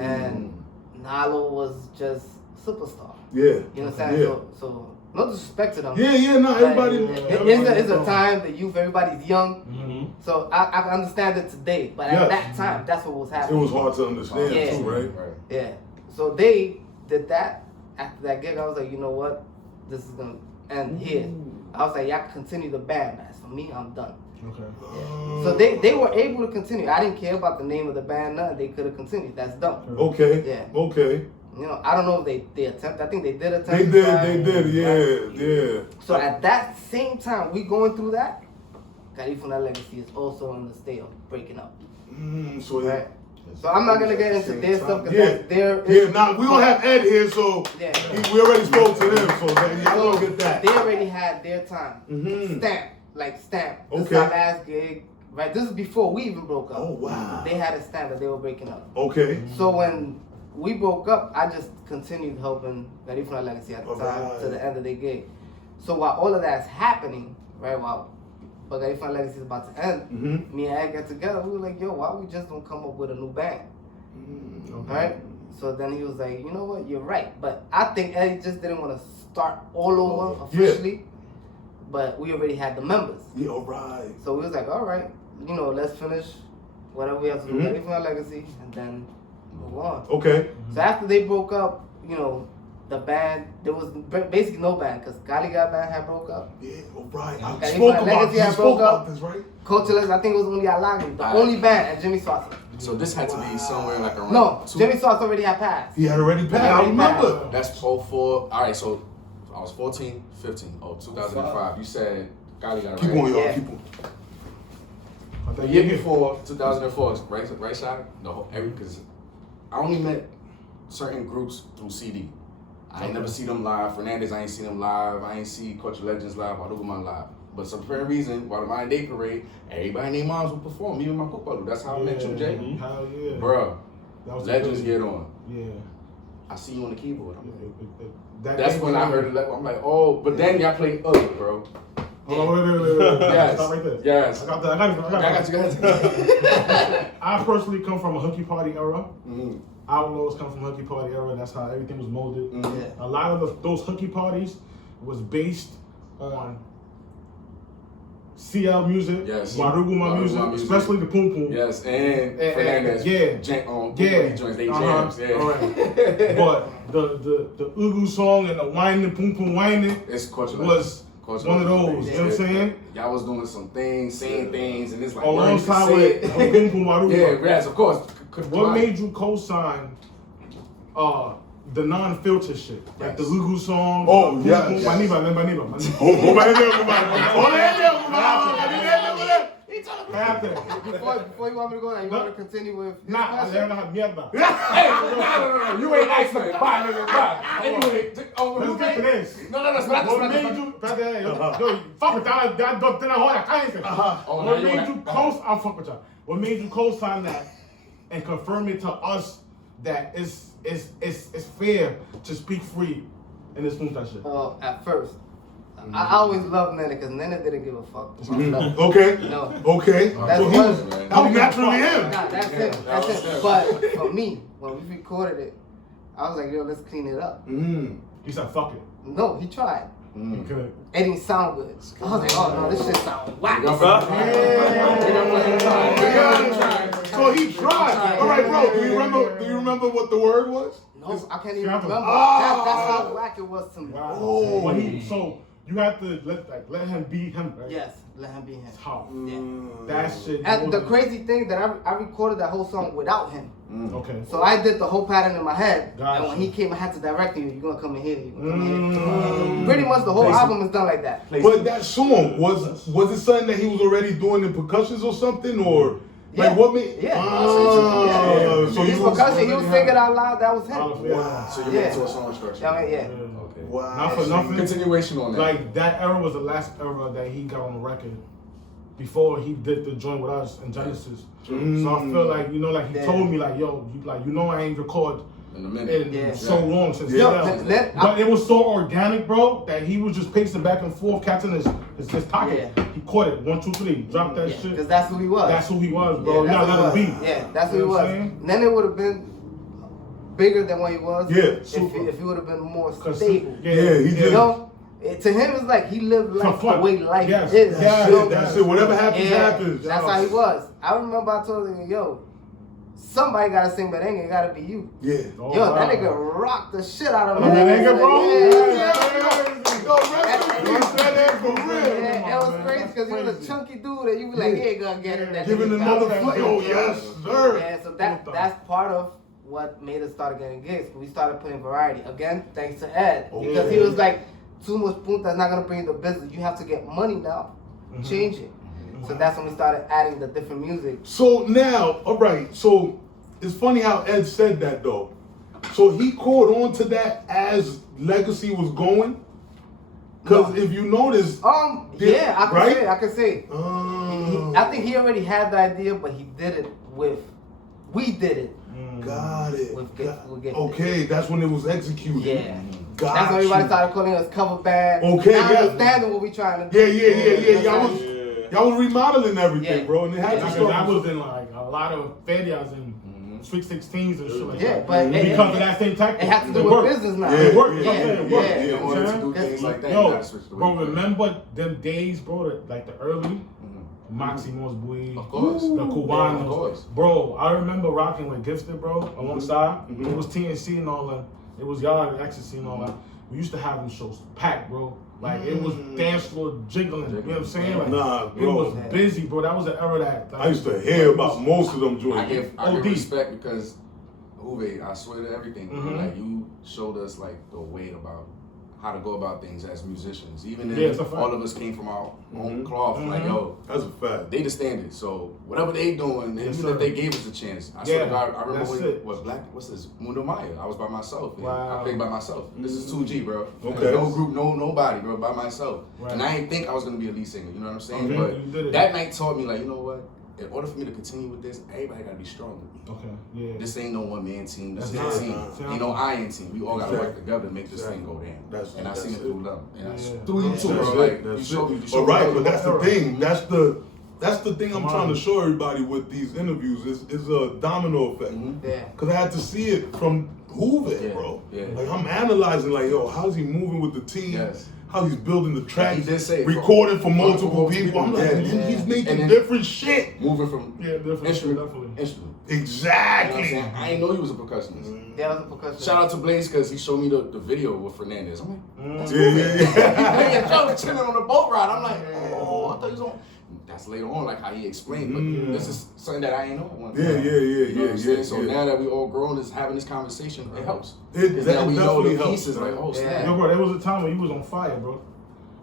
And Nalo was just superstar. Yeah. You know what I'm saying? Yeah. So no disrespect to them. No, everybody. It's a time, the youth, everybody's young. So I can understand it today. But at that time, that's what was It happening. was hard to understand too, right? Yeah. So they did that. After that gig, I was like, you know what? This is going to end here. I was like, y'all can continue the band. As for me, I'm done. Okay. Yeah. So they were able to continue. I didn't care about the name of the band, nothing. They could have continued. That's dumb. Okay. Yeah. Okay. You know, I don't know if they attempted. I think they did attempt. They did, yeah. So at that same time, we going through that, Garifuna Legacy is also in the state of breaking up. So Right. So I'm not gonna get into their stuff because that's their we don't have Ed here, so Yeah. we already spoke to them, so y'all don't get that. They already had their time. Stamp. This is our last gig. Right. This is before we even broke up. Oh wow. They had a stamp that they were breaking up. Okay. So when we broke up, I just continued helping Garifuna Legacy at the time to the end of the gig. So while all of that's happening, right, but Garifuna Legacy is about to end, me and Ed got together, we were like, yo, why we just don't come up with a new band? Right? So then he was like, you know what, you're right. But I think Eddie just didn't want to start all over officially, but we already had the members. Yeah, all right. So we was like, all right, you know, let's finish whatever we have to do, Garifuna Legacy, and then move on. Okay. So after they broke up, you know, the band, there was basically no band because Galiga Band had broke up. Yeah, all right. I Okay, spoke Legacy had broke about up. this, right? Cultureless, I think it was only Alagri, the only band, and Jimmy Swatson. So this had to be somewhere like around No, Jimmy Swatson already had passed. He had already passed. I remember. That's 04. All right, so I was 14, 15. 2005. You said Gotti got it Keep right. on, y'all. Yeah. Keep on. The year before 2004, right side, because I only met certain groups through CD. I ain't never see them live. Fernandez, I ain't seen them live. I ain't see Culture Legends live. Hagucha live. But some apparent reason, while the Mind Day Parade, everybody named moms would perform. Even my Kupalo. That's how I met you, Jay. Hell yeah. Bruh, That was Legends get on. Yeah. I see you on the keyboard. I'm like, That's that's when I heard it. I'm like, oh, but then y'all played Ugly, bro. Hold on, wait. Yes. Stop right there. Yes. I got that. I got you guys. I personally come from a hooky party era. Outlaws come from hooky party era. That's how everything was molded. Mm-hmm. Yeah. A lot of those hooky parties was based on CL music, Yes. Waruguma music, especially the Poom Poom. Yes, and Fernandez. Joints, they jams. Yeah. All right. But the Ugu song and the whining, Poom Poom whining It's cultural. was one of those. You know what I'm saying? Y'all was doing some things, saying things, and it's like Alongside with Poom Poom Waruguma. Yeah, yes, of course. What made you co-sign the non-filter shit? Like the Lugu song? Oh, yes. Before you want me to go there, you want to continue with his Nah, question? Hey, you ain't asking. Bye. Anyway, Let's get to this. No, What made you, yo, fuck with that, then I hold that kind Oh, What made you I'll fuck with y'all. What made you co-sign that and confirm it to us that it's fair to speak free in this boom shit? At first. I always loved Nene because Nene didn't give a fuck. Okay. No. Okay. That's So what- that was naturally him. Nah, that's it. That's it. But for me, when we recorded it, I was like, yo, let's clean it up. He said, fuck it. No, he tried. He couldn't. It didn't sound good. I was like, oh no, this shit sound whack. So he tried. All right, bro. Do you remember what the word was? No, I can't even Sample. remember. Ah. That's how whack it was to me. Wow. Oh. But so you have to let him be him, right? Yes, let him be him. It's hard. Yeah. That shit. And the crazy thing that I recorded that whole song without him. Okay. So I did the whole pattern in my head. Gotcha. And when he came, I had to direct him. You're gonna come in here. You're gonna come in here. Pretty much the whole album is done like that. But that song was it something that he was already doing in percussions or something, or like Yeah. what made? Yeah. So His he was percussion, he was singing out loud. That was him. Wow. So you went to a song structure. Yeah, I mean, yeah. Okay. Wow. Not for nothing. Continuation on that. Like that era was the last era that he got on the record before he did the joint with us in Genesis. So I feel like like he told me like, yo, I ain't record in a minute. in so long since Yeah. but it was so organic, bro, that he was just pacing back and forth, catching his pocket. Yeah. He caught it 1, 2, 3, dropped that shit. Because that's who he was. That's who he was, bro. Yeah, You gotta that's let who him he be. was. Yeah, that's who he You know what I'm was. saying? Then it would have been bigger than what he was. Yeah, if he would have been more Cause stable. he did. You know? To him, it's like he lived life the way life Yes. is. Yes. You know? That's it. Whatever happens, happens. That's how he was. I remember I told him, yo, somebody gotta sing merengue, it gotta be you. Yeah. Oh, Yo, wow. that nigga rocked the shit out of Oh, merengue, bro? Yo, rest in peace, man, for real. Yeah, it was crazy because he was a chunky dude and you be like, he ain't gonna get it. That Giving nigga another got it. flavor. Oh, yes, sir. Yeah, so that's part of what made us start getting gigs. We started putting variety. Again, thanks to Ed. Because he was like, too much punta's not gonna bring you the business. You have to get money now. Change it. So that's when we started adding the different music. So now, all right. So it's funny how Ed said that though. So he caught on to that as Legacy was going. Because if you notice, Yeah, I can right? say. I can say. I think he already had the idea, but he did it with. We did it. Got it. With Gifted. Okay, that's when it was executed. Yeah. Got That's when everybody you. started calling us cover band. Okay, Not yeah. understanding what we trying to do. Yeah. Y'all was remodeling everything, Yeah. bro, and it had to Because start. that was in like a lot of ferias and Sweet 16s and shit like Yeah, that. but because of that same tactic. It had to do It with worked. business now. It worked. Yeah, It worked. yeah. You know what I'm to saying? do things like that. you Yo, gotta switch the bro, way. remember them days, bro, like the early Maximos Bui, Of course. the Yeah, of Cubanos. course. Bro, I remember rocking with Gifted, bro, alongside. It was TNC and all that. It was y'all and Ecstasy and all that. We used to have them shows packed, bro. Like, it was dance floor jiggling. You know what I'm saying? Like, Nah, it bro. was busy, bro. That was the era that. Like, I used to hear about most of them I joints. give OD. respect because Uwe, I swear to everything, bro. Like you showed us like the way about how to go about things as musicians. Even Yeah, it's a if fact. all of us came from our own cloth, like yo, That's a fact. they the standard. So whatever they doing, Yes, even sir. if they gave us a chance, I swear Yeah, to God, I remember that's when it. what's this? Mundo Maya. I was by myself. Man. Wow. I played by myself. This is 2G, bro. Okay. No group, nobody, bro, by myself. Right. And I didn't think I was gonna be a lead singer. You know what I'm saying? Okay, you did But it. that night taught me, like, you know what? In order for me to continue with this, everybody gotta be strong with me. Okay, yeah. This ain't no one man team. This That's is a team. not. Ain't no iron team. We all gotta work Exactly. together to make this Exactly. thing go down. That's- and I that's seen it it. through them. And I Yeah. through you too, bro. That's Like it. you That's showed me. it. All right, but that's the thing. That's the That's the thing I'm trying to show everybody with these interviews is a domino effect. Yeah. Cause I had to see it from Juve, bro. Yeah. Like I'm analyzing, like, yo, how's he moving with the team? Yes. How he's building the tracks, he did say it, recording for multiple multiple people. I'm like, yeah. man, he's making And then different shit. Moving from different, instrument, definitely. instrument. Exactly. You know what I'm saying? I didn't know he was a percussionist. Yeah, I was a percussionist. Shout out to Blaze because he showed me the video with Fernandez. I'm like, that's Yeah, cool. yeah, yeah. He playing Joe chilling on the boat ride. I'm like, oh, I thought he was on. That's later on, like how he explained. But this is something that I ain't know at one time. Yeah. You know what I'm saying? So now that we all grown, is having this conversation, it helps. It now we know definitely the helps, pieces. bro. Like, oh snap. Yo, bro, there was a time when you was on fire, bro.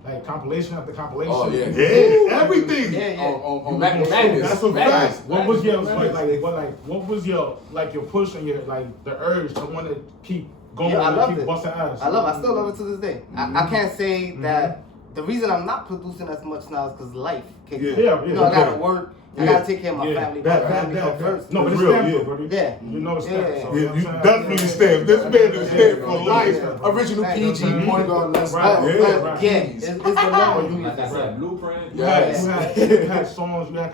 Like compilation after compilation. Oh yeah. Yeah, everything. Yeah. On Madness. That's a Madness. fact. What was your Madness. what was your your push and your the urge to want to keep going Yeah, I and loved keep it. busting ass? I still love it to this day. I can't say that the reason I'm not producing as much now is because life kicked in. Yeah, You know, I gotta okay. work. I Yeah. gotta take care of my family. My family come first. No, but it's Real, stamped, yeah. though, brother. Yeah. You know it's stamped. Yeah. So, Yeah, know what you I'm saying? definitely stand. This man is stand for life. Original Right. PG, point guard, less Right. But, Yeah. but yeah, it's the love you Like I said, blueprint. You had songs, you had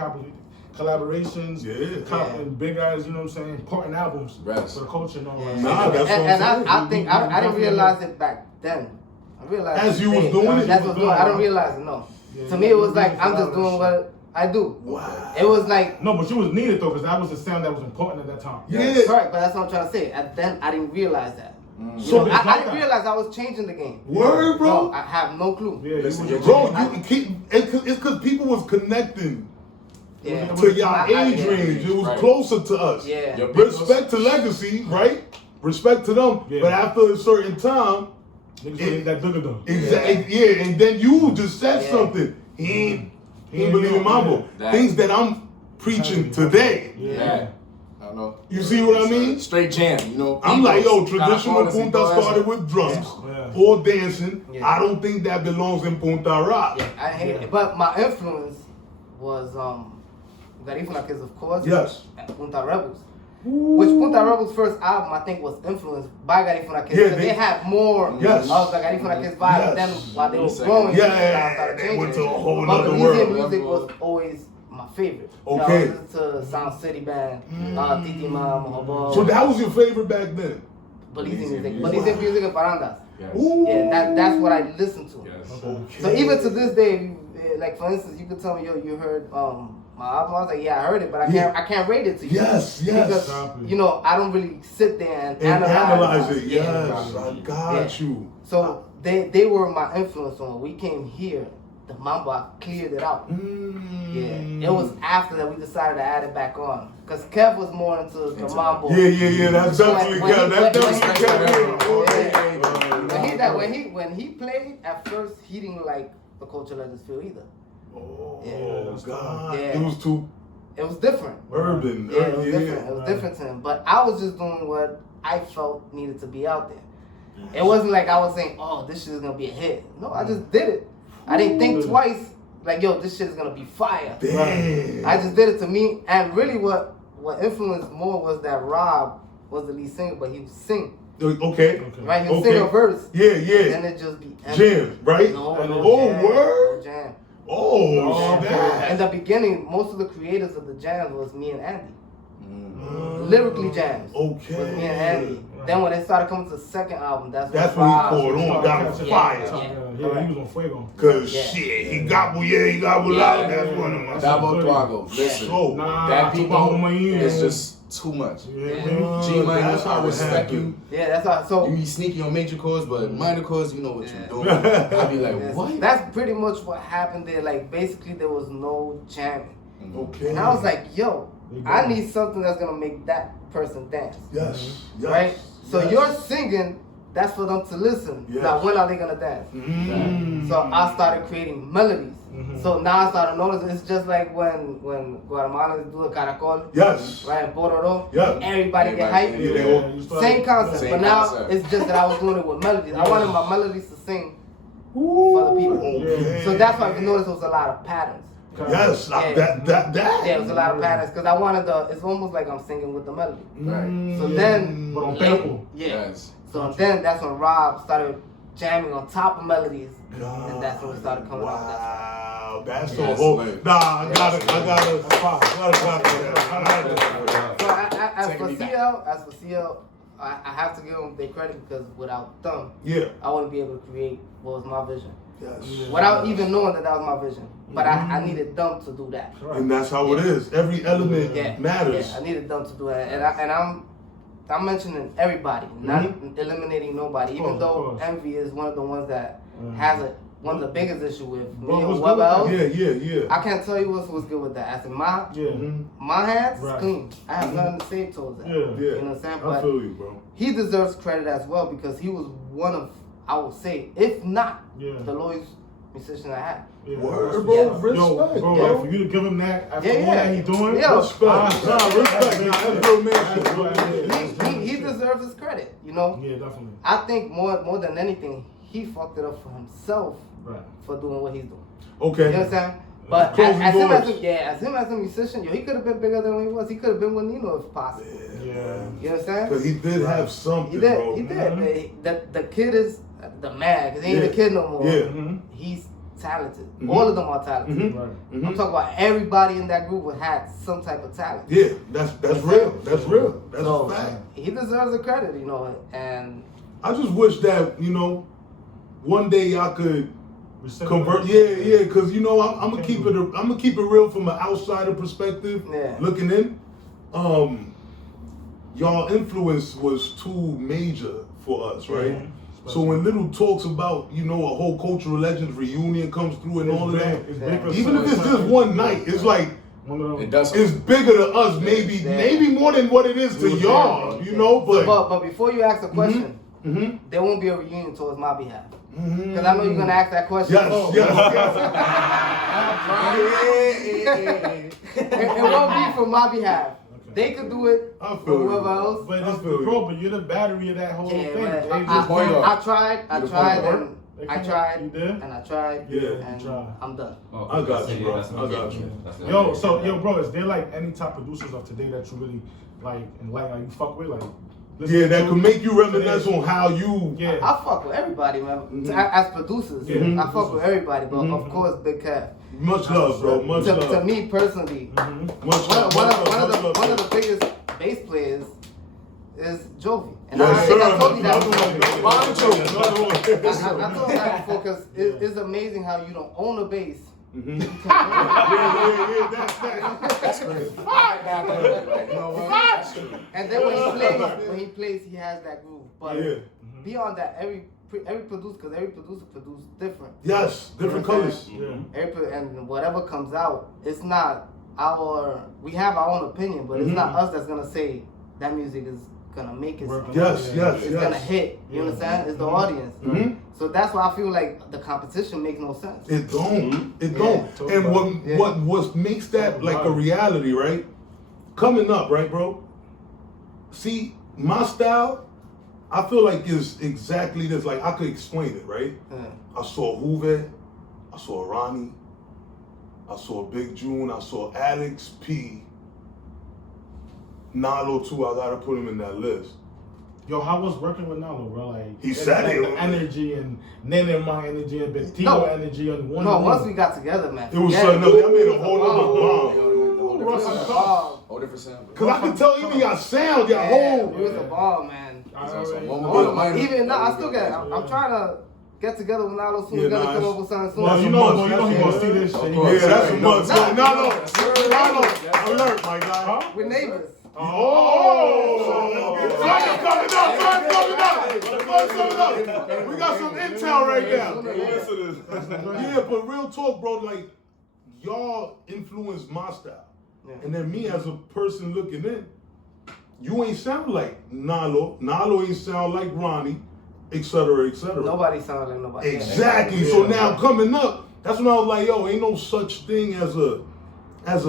collaborations, Yeah. and big guys, you know what I'm saying, important albums Yes. for the culture and all that. Yeah. Nah, that's what I'm and saying. I think I didn't realize it back then. I realized As it you was today. doing it, That's you what was I doing don't it. realize it. No. Yeah, To me, it was you like was I'm just following doing shit. what I do. Wow. It was like No, but you was needed though, because that was the sound that was important at that time. Yeah. correct, but that's what I'm trying to say. And then I didn't realize that. So, Yeah, I didn't realize I was changing the game. word, bro. No, I have no clue. Yeah, Listen, you was Bro, you keep, it's because people was connecting Yeah. to y'all age yeah. range. It was Right. closer to us. Yeah. Your Respect to legacy, right? Respect to them. Yeah. But after a certain time, niggas really that bigger though. exactly, yeah. And then you just said Yeah. something. He ain't believe in mambo. That- Things that I'm preaching today. Yeah. I don't know. You see what I mean? Straight jam, you know. I'm like, yo, Beatles, traditional Caracoles, punta Beatles. started with drums Yeah. or dancing. Yeah. I don't think that belongs in punta rock. Yeah, I hate it. But my influence was Garifuna Kids, of course. Yes. And Punta Rebels. Which Punta Rebels' first album I think was influenced by Garifuna Kids. Yeah, because they had more Yes. of the Garifuna Kids vibe Yes. than while they were Yeah, growing. yeah, I started they changing. went to a whole But nother Belizean world. music was always my favorite. You know, Okay. I listened to Sound City Band, Titi Mam, Hobo. So that was your favorite back then? Belizean music. Wow. Belizean music and Parandas. Yes. Ooh. Yeah, that's what I listened to. Yes. Okay. So even to this day, like for instance, you could tell me, yo, you heard my album. I was like, yeah, I heard it, but I can't rate it to you. Yes, Because Exactly. you know, I don't really sit there and And analyze it. Yeah. Yes, I got you. So they were my influence on when we came here. The mambo, I cleared it out. Yeah, it was after that we decided to add it back on. Because Kev was more into the mambo. Yeah. That's So definitely when Kev. he- That's when he- definitely Kev. When he played, at first he didn't like the culture let us feel either. Oh Yeah. God, Yeah. it was too It was different. urban. Yeah, it was different. It was different to him. But I was just doing what I felt needed to be out there. It wasn't like I was saying, oh, this shit is gonna be a hit. No, I just did it. I didn't think twice, like, yo, this shit is gonna be fire. Damn. I just did it to me. And really what influenced more was that Rob was the lead singer, but he would sing. Okay. Right? He would sing a verse. Yeah. Then it just be empty. Jam, right? No Oh, jam, word? no jam. Oh, Okay. snap. In the beginning, most of the creators of the jams was me and Andy. Mm. Lyrically jams. Okay. Was me and Andy. Then when they started coming to the second album, that's That's when when he Rob poured on, started got catching fire. Yeah, he was on fuego. Cause Yeah. shit, he got loud. That's one of my Double Throttle. Listen, So, that beat is just too much. G minor, that's how I it respect happened. you. Yeah, that's how. So You be sneaky on major chords, but minor chords, you know what Yeah. you're doing. I be like, that's, what? that's pretty much what happened there. Like basically, there was no jamming, Okay. and I was like, yo, You I go. need something that's gonna make that person dance, Yes. right? So yes. you're singing. That's for them to listen. Yes. Now, when are they gonna dance? Mm. So I started creating melodies. So now I started noticing it's just like when Guatemalans do a caracol, Yes. right? In Pororo, Yeah. everybody get Everybody- hyped. Yeah, they all- Same concept, Same but now concept. it's just that I was doing it with melodies. I wanted my melodies to sing for the people. Okay. So that's why you notice there was a lot of patterns. Yes. Yeah. That. Yeah, it was a lot of patterns because I wanted it's almost like I'm singing with the melody. Right. So then, But on late- tempo. yeah. Yes. So then that's when Rob started jamming on top of melodies, God. and that's when we started coming up. Wow. Wow, that's Yeah, a whole. that's Nah, I gotta. As for CL, I have to give them their credit because without them, Yeah. I wouldn't be able to create what was my vision. Yes. Without even knowing that was my vision. But I needed them to do that. And that's how it is. Every element matters. Yeah, I needed them to do that. And I'm mentioning everybody, not eliminating nobody. Even though Envy is one of the ones that has one of the biggest issue with me or whoever else. Yeah. I can't tell you what's good with that. As in my hands is clean. I have nothing to say towards that. Yeah. You know what I'm saying? But I feel you, bro. he deserves credit as well because he was one of, I would say, if not the lowest musician I had. Yeah. Word, bro. Respect, bro. For you to give him that after all that he's doing, respect. That's real man. He deserves his credit, you know? Yeah, definitely. I think more than anything, he fucked it up for himself for doing what he's doing. Okay. You know what I'm saying? But as him as a musician, he could have been bigger than what he was. He could have been with Nino if possible. Yeah. You know what I'm saying? Because he did have something, He did. bro. He did. The kid is the man, because he ain't a kid no more. Yeah. He's talented. All of them are talented. I'm talking about everybody in that group had some type of talent. Yeah, that's real. That's real. That's a fact. He deserves the credit, you know, and I just wish that, one day y'all could convert. Yeah, because I'm gonna keep it real from an outsider perspective. Yeah. Looking in, y'all influence was too major for us, right? Yeah. So when Little talks about, a whole cultural legends reunion comes through and all of that, even if it's just one night, it's like it's bigger to us, maybe more than what it is to y'all, But before you ask the question, there won't be a reunion towards my behalf. Because I know you're gonna ask that question. Yes. It won't be for my behalf. They could do it for whoever else. But it's bro, but you're the battery of that whole thing. I tried, and I tried, You did? and I tried, and I'm done. I got you. Yo, bro, is there like any top producers of today that you really like and like you fuck with, like? That could make you reminisce on how you. I fuck with everybody, man. As producers, I fuck with everybody, but of course, Big Cat. Much love, bro. Much love. To me personally, one of the biggest bass players is Jovi. And I think I told you that before. I told you that before because it's amazing how you don't own a bass. That's crazy. And then when he plays, he has that groove. But beyond that, every producer, because every producer produces different. Yes, different colors. And whatever comes out, it's not we have our own opinion, but it's not us that's gonna say that music is gonna make it. Yes. It's gonna hit. You understand? It's the audience. So that's why I feel like the competition makes no sense. It don't. And what makes that like a reality, right? Coming up, right, bro? See, my style, I feel like is exactly this. Like I could explain it, right? I saw Juve, I saw Ronnie, I saw Big June, I saw Alex P. Nalo too, I gotta put him in that list. Yo, how was working with Nalo, bro? Like he said it. The energy and Nene my energy and Betino energy and one. No, once we got together, man. It was something else. I made a whole other bomb. Whole different sound. Cause I can tell even your sound, your whole. It was a ball, man. Even now, I still get it. I'm trying to get together with Nalo soon. We're gonna come up with something soon. Well, you know he gonna see this shit. Yeah, that's a must. Nalo, alert, my guy. We're neighbors. We got some intel right now. Yeah, but real talk, bro, like, y'all influenced my style. And then me as a person looking in, you ain't sound like Nalo. Nalo ain't sound like Ronnie, etc., etc. Nobody sounds like nobody. Exactly. So now coming up, that's when I was like, yo, ain't no such thing as a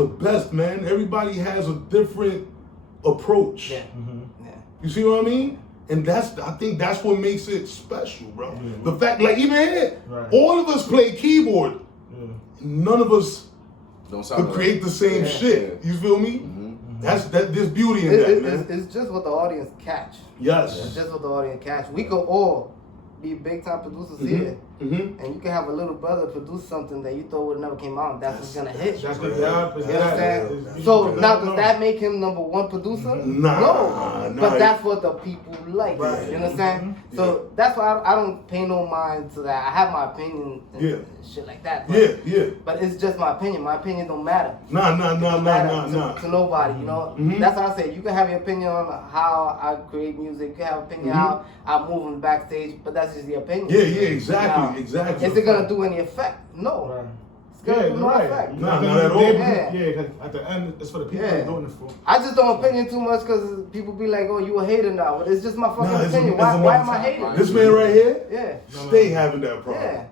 best, man. Everybody has a different approach. Yeah. You see what I mean? And I think that's what makes it special, bro. The fact, like even here, all of us play keyboard. None of us could create the same shit. You feel me? There's beauty in that, man. It's just what the audience catch. Yes. It's just what the audience catch. We could all be big time producers here, and you can have a little brother produce something that you thought would never came out. That's what's gonna hit. That's You the know what I'm saying? job. So now does that make him number one producer? No. But that's what the people like. Right. You know what I'm saying? So that's why I don't pay no mind to that. I have my opinion and shit like that. But, but it's just my opinion. My opinion don't matter. Nah. To nobody, you know. That's how I say. You can have your opinion on how I create music. You can have opinion how I move on the backstage, but that's just the opinion. Yeah, exactly, exactly. Is it gonna do any effect? No. Right. It's gonna do no effect. Not at all. Yeah, because at the end, it's for the people you're doing it for. I just don't opinion too much because people be like, "Oh, you a hater now." But it's just my fucking opinion. Why am I hating? This man right here, Yeah. stay having that problem. Yeah.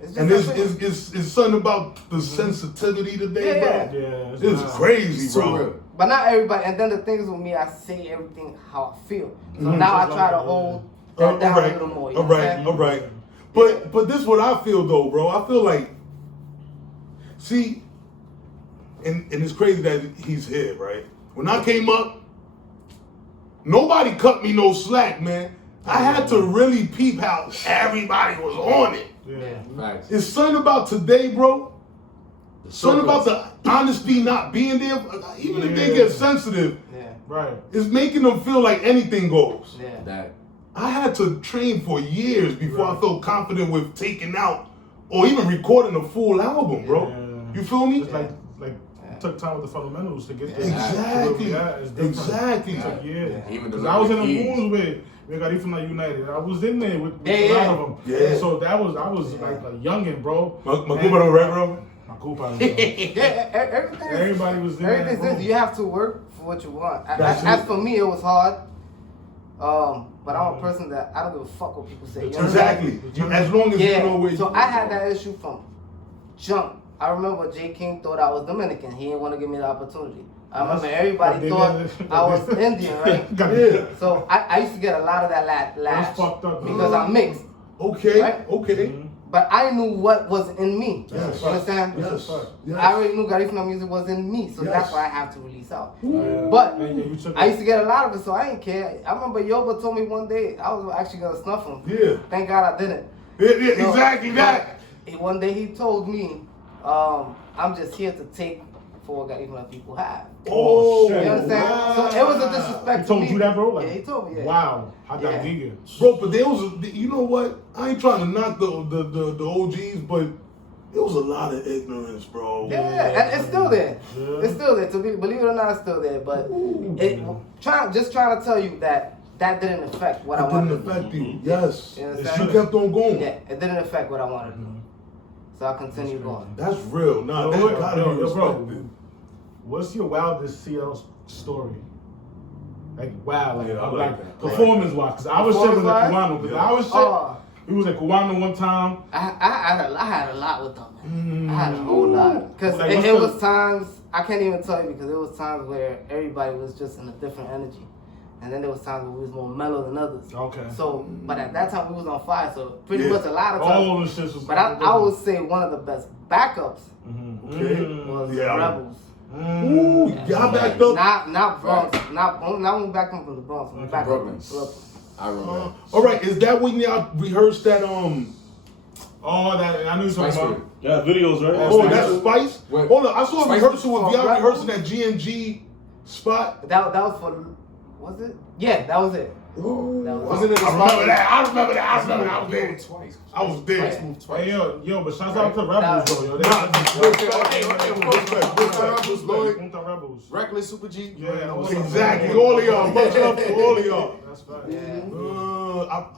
It's just And it's something about the sensitivity today, bro. Yeah, It's crazy, so bro. real. But not everybody. And then the thing is with me, I say everything how I feel. So now I try to hold that down a little more. You know what I'm saying? All right. But this is what I feel though, bro. I feel like, see, and it's crazy that he's here, right? When I came up, nobody cut me no slack, man. I had to really peep how everybody was on it. Right. It's something about today, bro. Something about the honesty not being there, even if they get sensitive. Right. It's making them feel like anything goes. That. I had to train for years before I felt confident with taking out or even recording a full album, bro. You feel me? It's like took time with the fundamentals to get there. Exactly. Exactly. Even Because I was in the rooms with Garifuna United. I was in there with a lot of them. Yeah. So I was like a youngin', bro. My Cuba don't rap, bro. My Cuba. Everybody was there. Everything's you have to work for what you want. As for me, it was hard. But I'm a person that I don't give a fuck what people say. You know Exactly. As long as you know where So I had that issue from jump. I remember J. King thought I was Dominican. He didn't want to give me the opportunity. I remember everybody thought I was Indian, right? So I used to get a lot of that lash because I'm mixed. Okay. Right? Okay. But I knew what was in me. Yes. You understand? Yes. I already knew Garifuna music was in me, so that's why I have to release out. But But I used to get a lot of it, so I didn't care. I remember Yoba told me one day I was actually gonna snuff him. Yeah. Thank God I didn't. Exactly that. One day he told me, I'm just here to take for what Garifuna people have. Oh, You understand? wow. So it was a disrespect he told to me. you that, bro? Like, Yeah, he told me. Yeah. Wow. How that giga. Bro, but there was, you know what? I ain't trying to knock the OGs, but it was a lot of ignorance, bro. Yeah, and it's still there. It's still there. Believe it or not, it's still there. But just trying to tell you that didn't affect what I wanted. It didn't affect you. Yes. You You understand? kept on going. Yeah, it didn't affect what I wanted to do. So I continued going. That's real. Nah, that gotta be respected. What's your wildest CL story? Like wow, Yeah, I like like that. performance wise. Cause I was shipping at Cubano. Cause I was Oh, we was at Cubano one time. I had a lot with them. Man. I had a whole lot. Because Like, it was times, I can't even tell you because it was times where everybody was just in a different energy. And then there was times where we was more mellow than others. Okay. So, but at that time we was on fire. So pretty much a lot of times. All the shit was. But I would say one of the best backups Okay. was Yeah. Rebels. Ooh, y'all backed up. Not Bronx. Not when we back from the Bronx. We back Brooklyn. Brooklyn. I remember. All right, is that when y'all rehearsed that? Oh, that I knew something Spice about. Yeah, videos, right? Oh, that's Spice. Wait. Hold on, I saw a Spice- rehearsal with y'all Rebels? rehearsing at G&G spot. That was for. Was it? Yeah, that was it. Ooh, That was Wasn't it? I remember that. I remember that. I remember that. I was He there. moved twice. I was there. Spice moved twice. Hey yo, but shouts out to Rebels though, yo. Nah, Respect. Rebels. Reckless Super G. Yeah, exactly. All of y'all. Much love to all of y'all. That's fine. Yeah.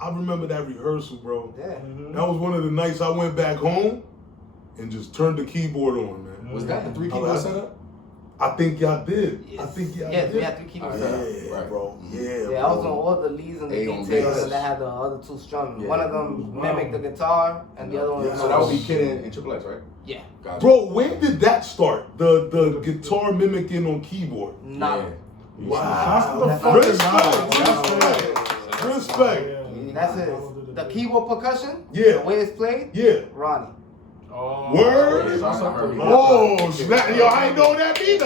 I remember that rehearsal, bro. Yeah. That was one of the nights I went back home and just turned the keyboard on, man. Was that the 3 keyboard setup? I think y'all did. Yes. I think y'all Yes, did. we had 3 keyboards. Yeah, Right. bro. Yeah, Yeah, I was on all the leads and the Hey, on details, bass. and I had the other 2 strumming. Yeah. One of them mimicked the guitar, and the other one. Yeah. So that would be Kid and Triple X, right? Yeah. Gotcha. Bro, when did that start? The guitar mimicking on keyboard. Nah. Wow. Respect. That's it. The keyboard percussion. Yeah. The way it's played. Yeah. Ronnie. Oh, Word? Oh, snap. Yo, I ain't know that either.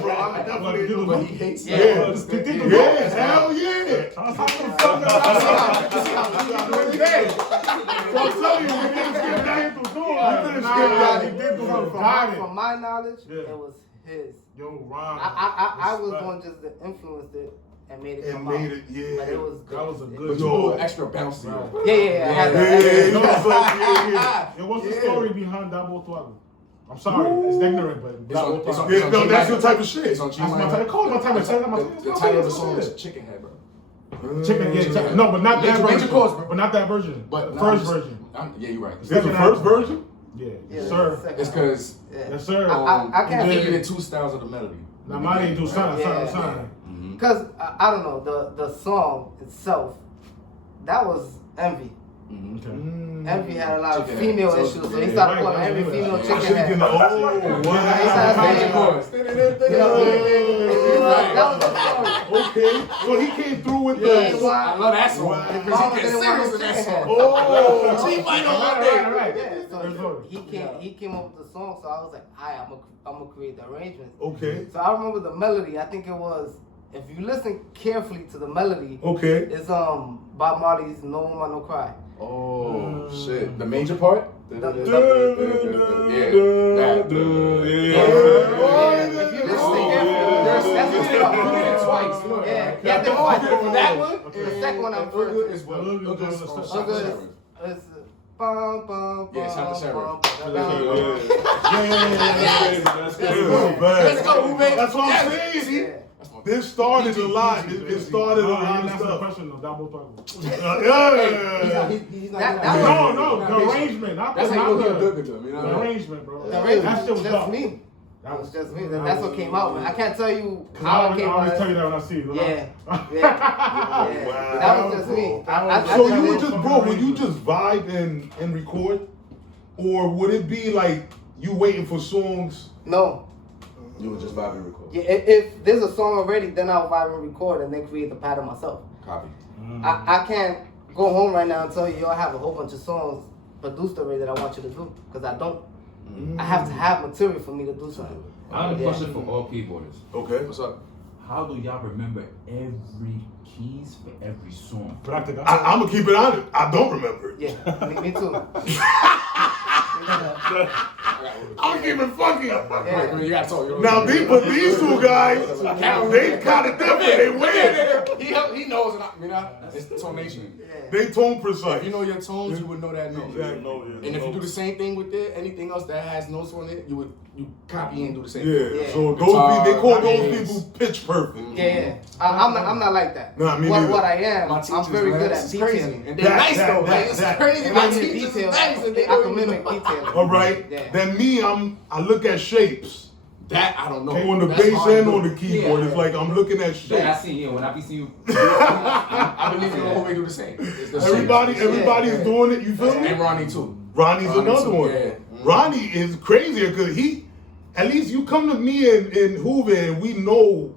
Bro. I definitely knew But that. he hates Yeah. it. Yeah, hell yeah. I'm telling you, we didn't skip that. He did do something. From my knowledge, Yeah. it was his. Yo, Ron. I was one just that influenced it and made it come out. Yeah. But it was good. That was a But good. you Yo. do extra bouncy. Right. Yeah. I had that. Yo, what's the story behind Double Throttle? I'm sorry, it's ignorant, but Double Throttle. Yeah, no, that's your type of shit. It's on That's my G-Money. type. Call it my type of shit. The title of the song is Chicken Head, bro. Chicken, yeah. No, but not that Major version. chords, bro. But not that version. But The nah, first I'm just- version. Yeah, you're right. Is this the first version? Yeah. Yeah, Yes, sir. second It's half. because Yeah. Yes, sir. I can't they think did two styles of the melody. Now, mine ain't do something. because I don't know the song itself. That was Envy. Mm-hmm. Envy had a lot of Chicken female head. issues, so he Yeah, started right, calling right, every right. female Yeah. chicken Chicken, head. oh, He started saying- chorus. That was the story. Okay, so he came through with Yeah, the. why- I love that song. Wow. Because Mama he gets didn't want serious no in that chicken head. song. Oh, G-Money all Right, day. right. Yeah, There's so no- he came up with the song, so I was like, I'm gonna create the arrangements. okay, So I remember the melody. I think it was, if you listen carefully to the melody, okay. it's Bob Marley's "No Woman No Cry." Oh, shit. The major part? Yeah. If you listen carefully, that's what's up. Twice. You know that, Yeah, right? yeah, the one. For that one? The second one I'm Good first. is what? Good Good is is what? Shaka Good Sharon. is bum bum Yeah, Shaka bum Sharon. bum. Let's go, who made That's what I'm saying. Yeah. This started a lot. It started a lot of That's the stuff. question of Double Throttle. Yeah. No, the arrangement. Not That's the, how you not get the, good to them, you the know? arrangement, bro. The arrangement That shit was just tough. me. That was just me. That's what came out. Man. I can't tell you I how it always, came I always out. tell you that when I see you. Yeah. Wow, That was just me. bro. So you I would just, bro, would you just vibe and record? Or would it be like you waiting for songs? No. You would just vibe and record. Yeah, if there's a song already, then I'll vibe and record and then create the pattern myself. Copy. I can't go home right now and tell you, yo, I have a whole bunch of songs produced already that I want you to do. Because I don't. I have to have material for me to do something. I have a Yeah. question for all keyboardists. Okay. What's up? How do y'all remember every keys for every song? I'm gonna keep it honest. I don't remember it. Yeah, me too. I'm keeping funky. Yeah. You gotta talk. Now these two guys, they kind of different. They weird. He knows, you know, it's tonation. They tone precise. If you know your tones, you would know that note. Exactly. And if you do the same thing with it, anything else that has notes on it, you copy and do the same Yeah. thing. Yeah. So Guitar, they call those bass. people pitch perfect. Yeah. I'm not like that. Nah, me neither. What I am, My I'm teachers, very man, good at it's crazy. detailing. And they're nice though, man. It's crazy. And My I can teachers is detail. nice and they I don't can even mimic know. detailing. All right. Yeah. Then me, I look at shapes. That I don't know. On the That's bass hard to and do. on the keyboard, Yeah. it's like I'm looking at Yeah, I shapes. see you. When I be seeing you, I believe the whole way do the same. It's the same. Everybody's Yeah. doing it. You feel And me? Ronnie too. Ronnie's Ronnie another too, one. yeah. Ronnie is crazier because at least you come to me in Hoover and we know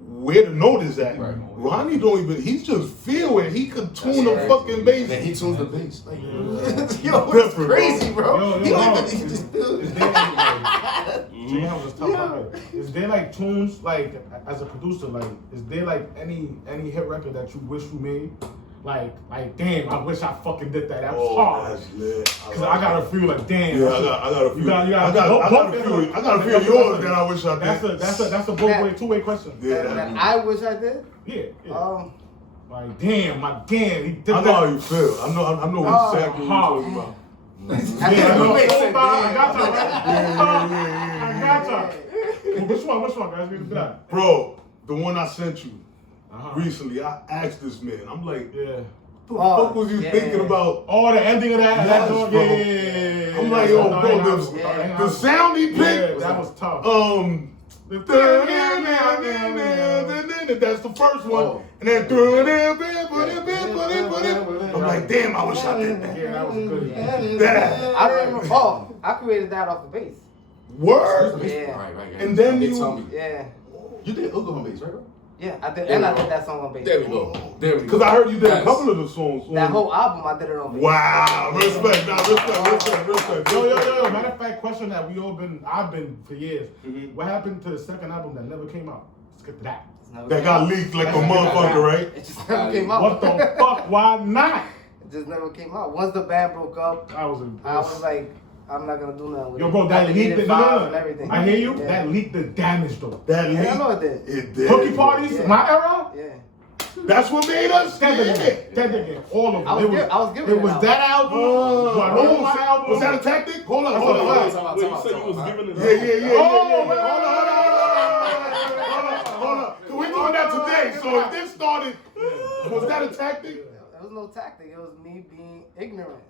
where the note is at. Right. Ronnie don't even, he's just feeling. He could tune That's a right. fucking bass. And he tunes the bass. Like, Yeah. yo, it's Different, crazy, bro. Yo, He yo, don't yo. even, he just feels it. Jam was tough. Right? Is there like tunes like as a producer like is there like any hit record that you wish you made? Like damn, I wish I fucking did that. That was hard. That's lit. Cause I got a few like damn. Yeah, I got a few. You got- you got- I got a few of yours that I wish I did. That's a both way, two-way question. Yeah. That I wish I did. Yeah. Like damn, he did I that. know how you feel. I know Oh, exactly what you're talking about. Yeah, I know. Makes sense. I got y'all, right? Yeah. I got y'all. Which one, guys? We got. Bro, the one I sent you Uh-huh. recently, I asked this man. I'm like, Yeah. what the fuck was you yeah. thinking about? Oh, the ending of that. Yes, that bro. yeah. I'm like, yo, bro, Yeah. the sound he picked. That was tough. That's the first one. Oh. And then I'm like, damn, I wish I did that. Yeah, that was good. That. I remember. Oh, I created that off the bass. Word. Yeah. Right. And then They you- tell me. Yeah. You did Oklahoma bass, right, bro? Yeah, I did, There and we I go. did that song on bass. There we go. There we go. Because I heard you did a Yes. couple of the songs. That whole album, I did it on bass. Wow, respect, respect. Yo. Matter of fact, question that I've been for years. Mhm. What happened to the second album that never came out? Let's get to that. It's never That came got out. leaked like a motherfucker, right? It just never came out. What the fuck? Why not? just never came out. Once the band broke up, I was like, I'm not gonna do nothing with Yo, it. bro, that leaked the and everything. I hear you. Yeah. That leaked the damage though. That Yeah, I leak, know it did. it did. Hooky parties, Yeah. my era. Yeah. That's what made us Dead stand again. it. Dead again. All of them. I was giving It it was out. that album. Guaroma album. Was that a tactic? Hold on. Wait, you said you was giving it Yeah. up. Hold on. So we're doing that today. So if this started, was that a tactic? There was no tactic. It was me being ignorant.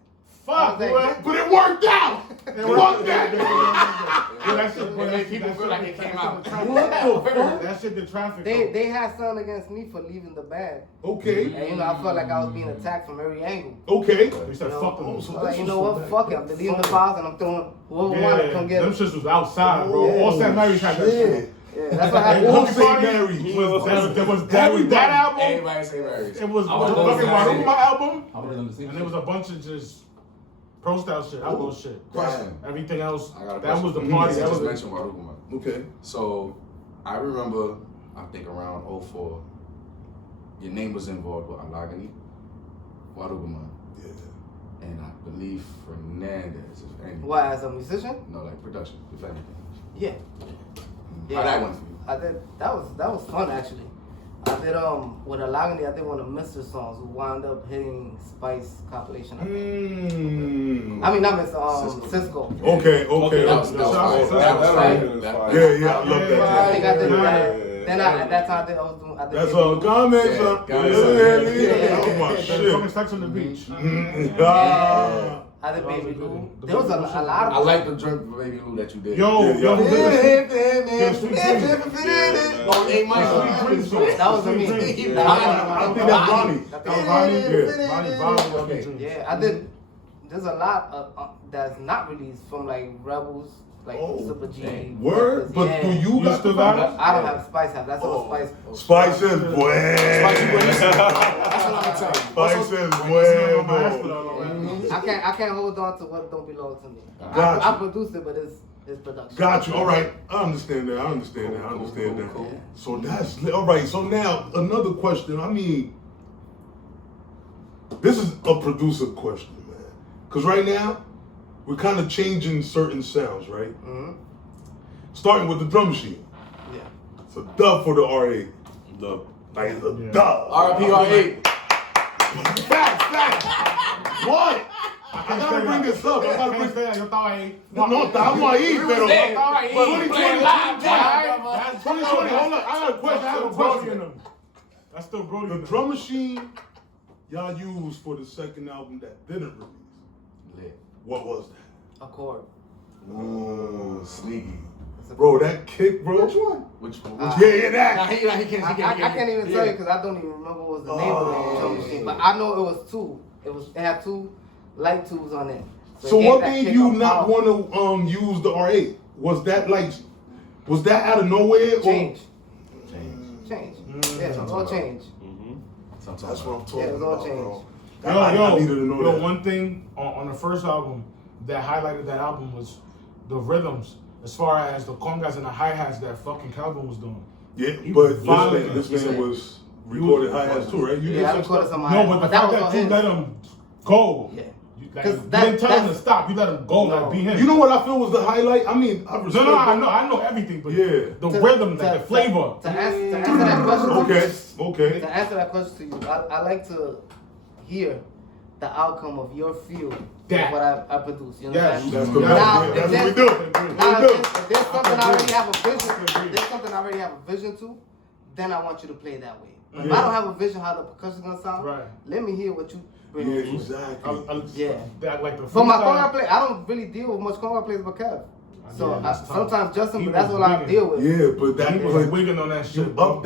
Fuck, I was like, But it worked out. It worked out. Yeah, that shit. It made people feel like it came out. That shit, the traffic. They had something against me for leaving the band. Okay. And you know, I felt like I was being attacked from every angle. Okay. We said You know, fuck them. I was like, you know what? Fuck it. I'm deleting the files and I'm throwing whoever wanted to come get them it. shits was outside, bro. All St. Mary's had that shit. Yeah, that's what And happened. Hooky Party was that album. Everybody say marriage. It was the I was fucking gonna say Garifuna it. album. I would have done the same. And there was a bunch of just pro style shit, outlaw shit. Question. Everything else, I got a that was the question. party. You That was just the, mentioned Waruguma. Okay. So, I remember, I think around 04, your name was involved with Alagani, Waruguma, Yeah. and I believe Fernandez, if any. What, as a musician? No, like production, if anything. Yeah. How that went for you? I did. That was fun actually. I did with Alagani. I did one of Mr. songs who wound up hitting Spice compilation. I mean not Mr. Cisco. Okay. That was fire. That was fire. Yeah, I love I think that. I did Yeah. that. Then at that time I did. That's all. Comments. Yeah. Oh my fucking shit. Sex on the Beach. Ah. I did Baby was Lou. good. There was a lot I of. like the drink for Baby Lou that you did. Yo, Yeah, yo, yeah. Oh, hey, Michael. That was me. Yeah. I think that's Ronnie. That was Ronnie. Yeah. Ronnie Bowers on the dream. Yeah, I did. There's a lot that's not released from like Rebels, like Oh, Super G. Word? But yeah. do you got still the got vibe? it? I don't have Spice have. That's all Spice. Spice says, boy. Spice says, boy. I can't hold on to what don't belong to me. Gotcha. I produced it, but it's production. Got you. All right. I understand that. Cool. So that's all right. So now another question. I mean, this is a producer question, man. Because right now we're kind of changing certain sounds, right? Mm-hmm. Starting with the drum machine. Yeah. It's a dub for the R8. Dub. Like it's a Yeah. dub. RPR8. Facts. What? I gotta bring this up. I gotta bring that. Yo estaba ahí. No, estamos ahí, pero. there. But 2020, That's 2020, hold on. I got a question. I have a question. That's still Brody. The in them. drum machine y'all used for the second album that didn't release. Lit. What was that? Accord. Ooh, sneaky. Bro, that kick, bro. Which one? Yeah, that. Nah, he can't. I can't even tell you because I don't even remember what was the name of the drum machine. But I know it was two. It had two light tubes on it. So it what gave that made kick you of not power. want to use the R8? Was that out of nowhere? or- Change. Yeah, it was all change. That's what I'm talking Yeah, it was all about, change. bro. I needed to know that. One thing on the first album that highlighted that album was the rhythms, as far as the congas and the hi-hats that fucking Calvin was doing. Yeah, He but was violent. this man was recorded hi-hats too, right? You did Yeah, I some recorded stuff? some No, but the that fact was that on you his. let him go. Yeah. You Because didn't tell him to stop. You let him go, No. like be him. You know what I feel was the highlight? I mean, I respect No, that. I know everything, but Yeah. the rhythm, like the flavor. To answer that question. Okay. To answer that question to you, I like to hear the outcome of your field That. of what I produce. You Yes, understand? That's the Now, best. if That's what we there's- do. Now, We do. if there's something I already have a vision, Agree. if there's something I already have a vision to, then I want you to play that way. If Yeah. I don't have a vision how the percussion's gonna sound, Right. let me hear what you bring. Yeah, to it. exactly. Yeah. That, like the But my freestyle- conga play, I don't really deal with much conga plays but Kev. So Yeah, that's tough. sometimes Justin, He but that's was all I wigging. deal with. Yeah, but He that was but wigging on that shit, you bro. up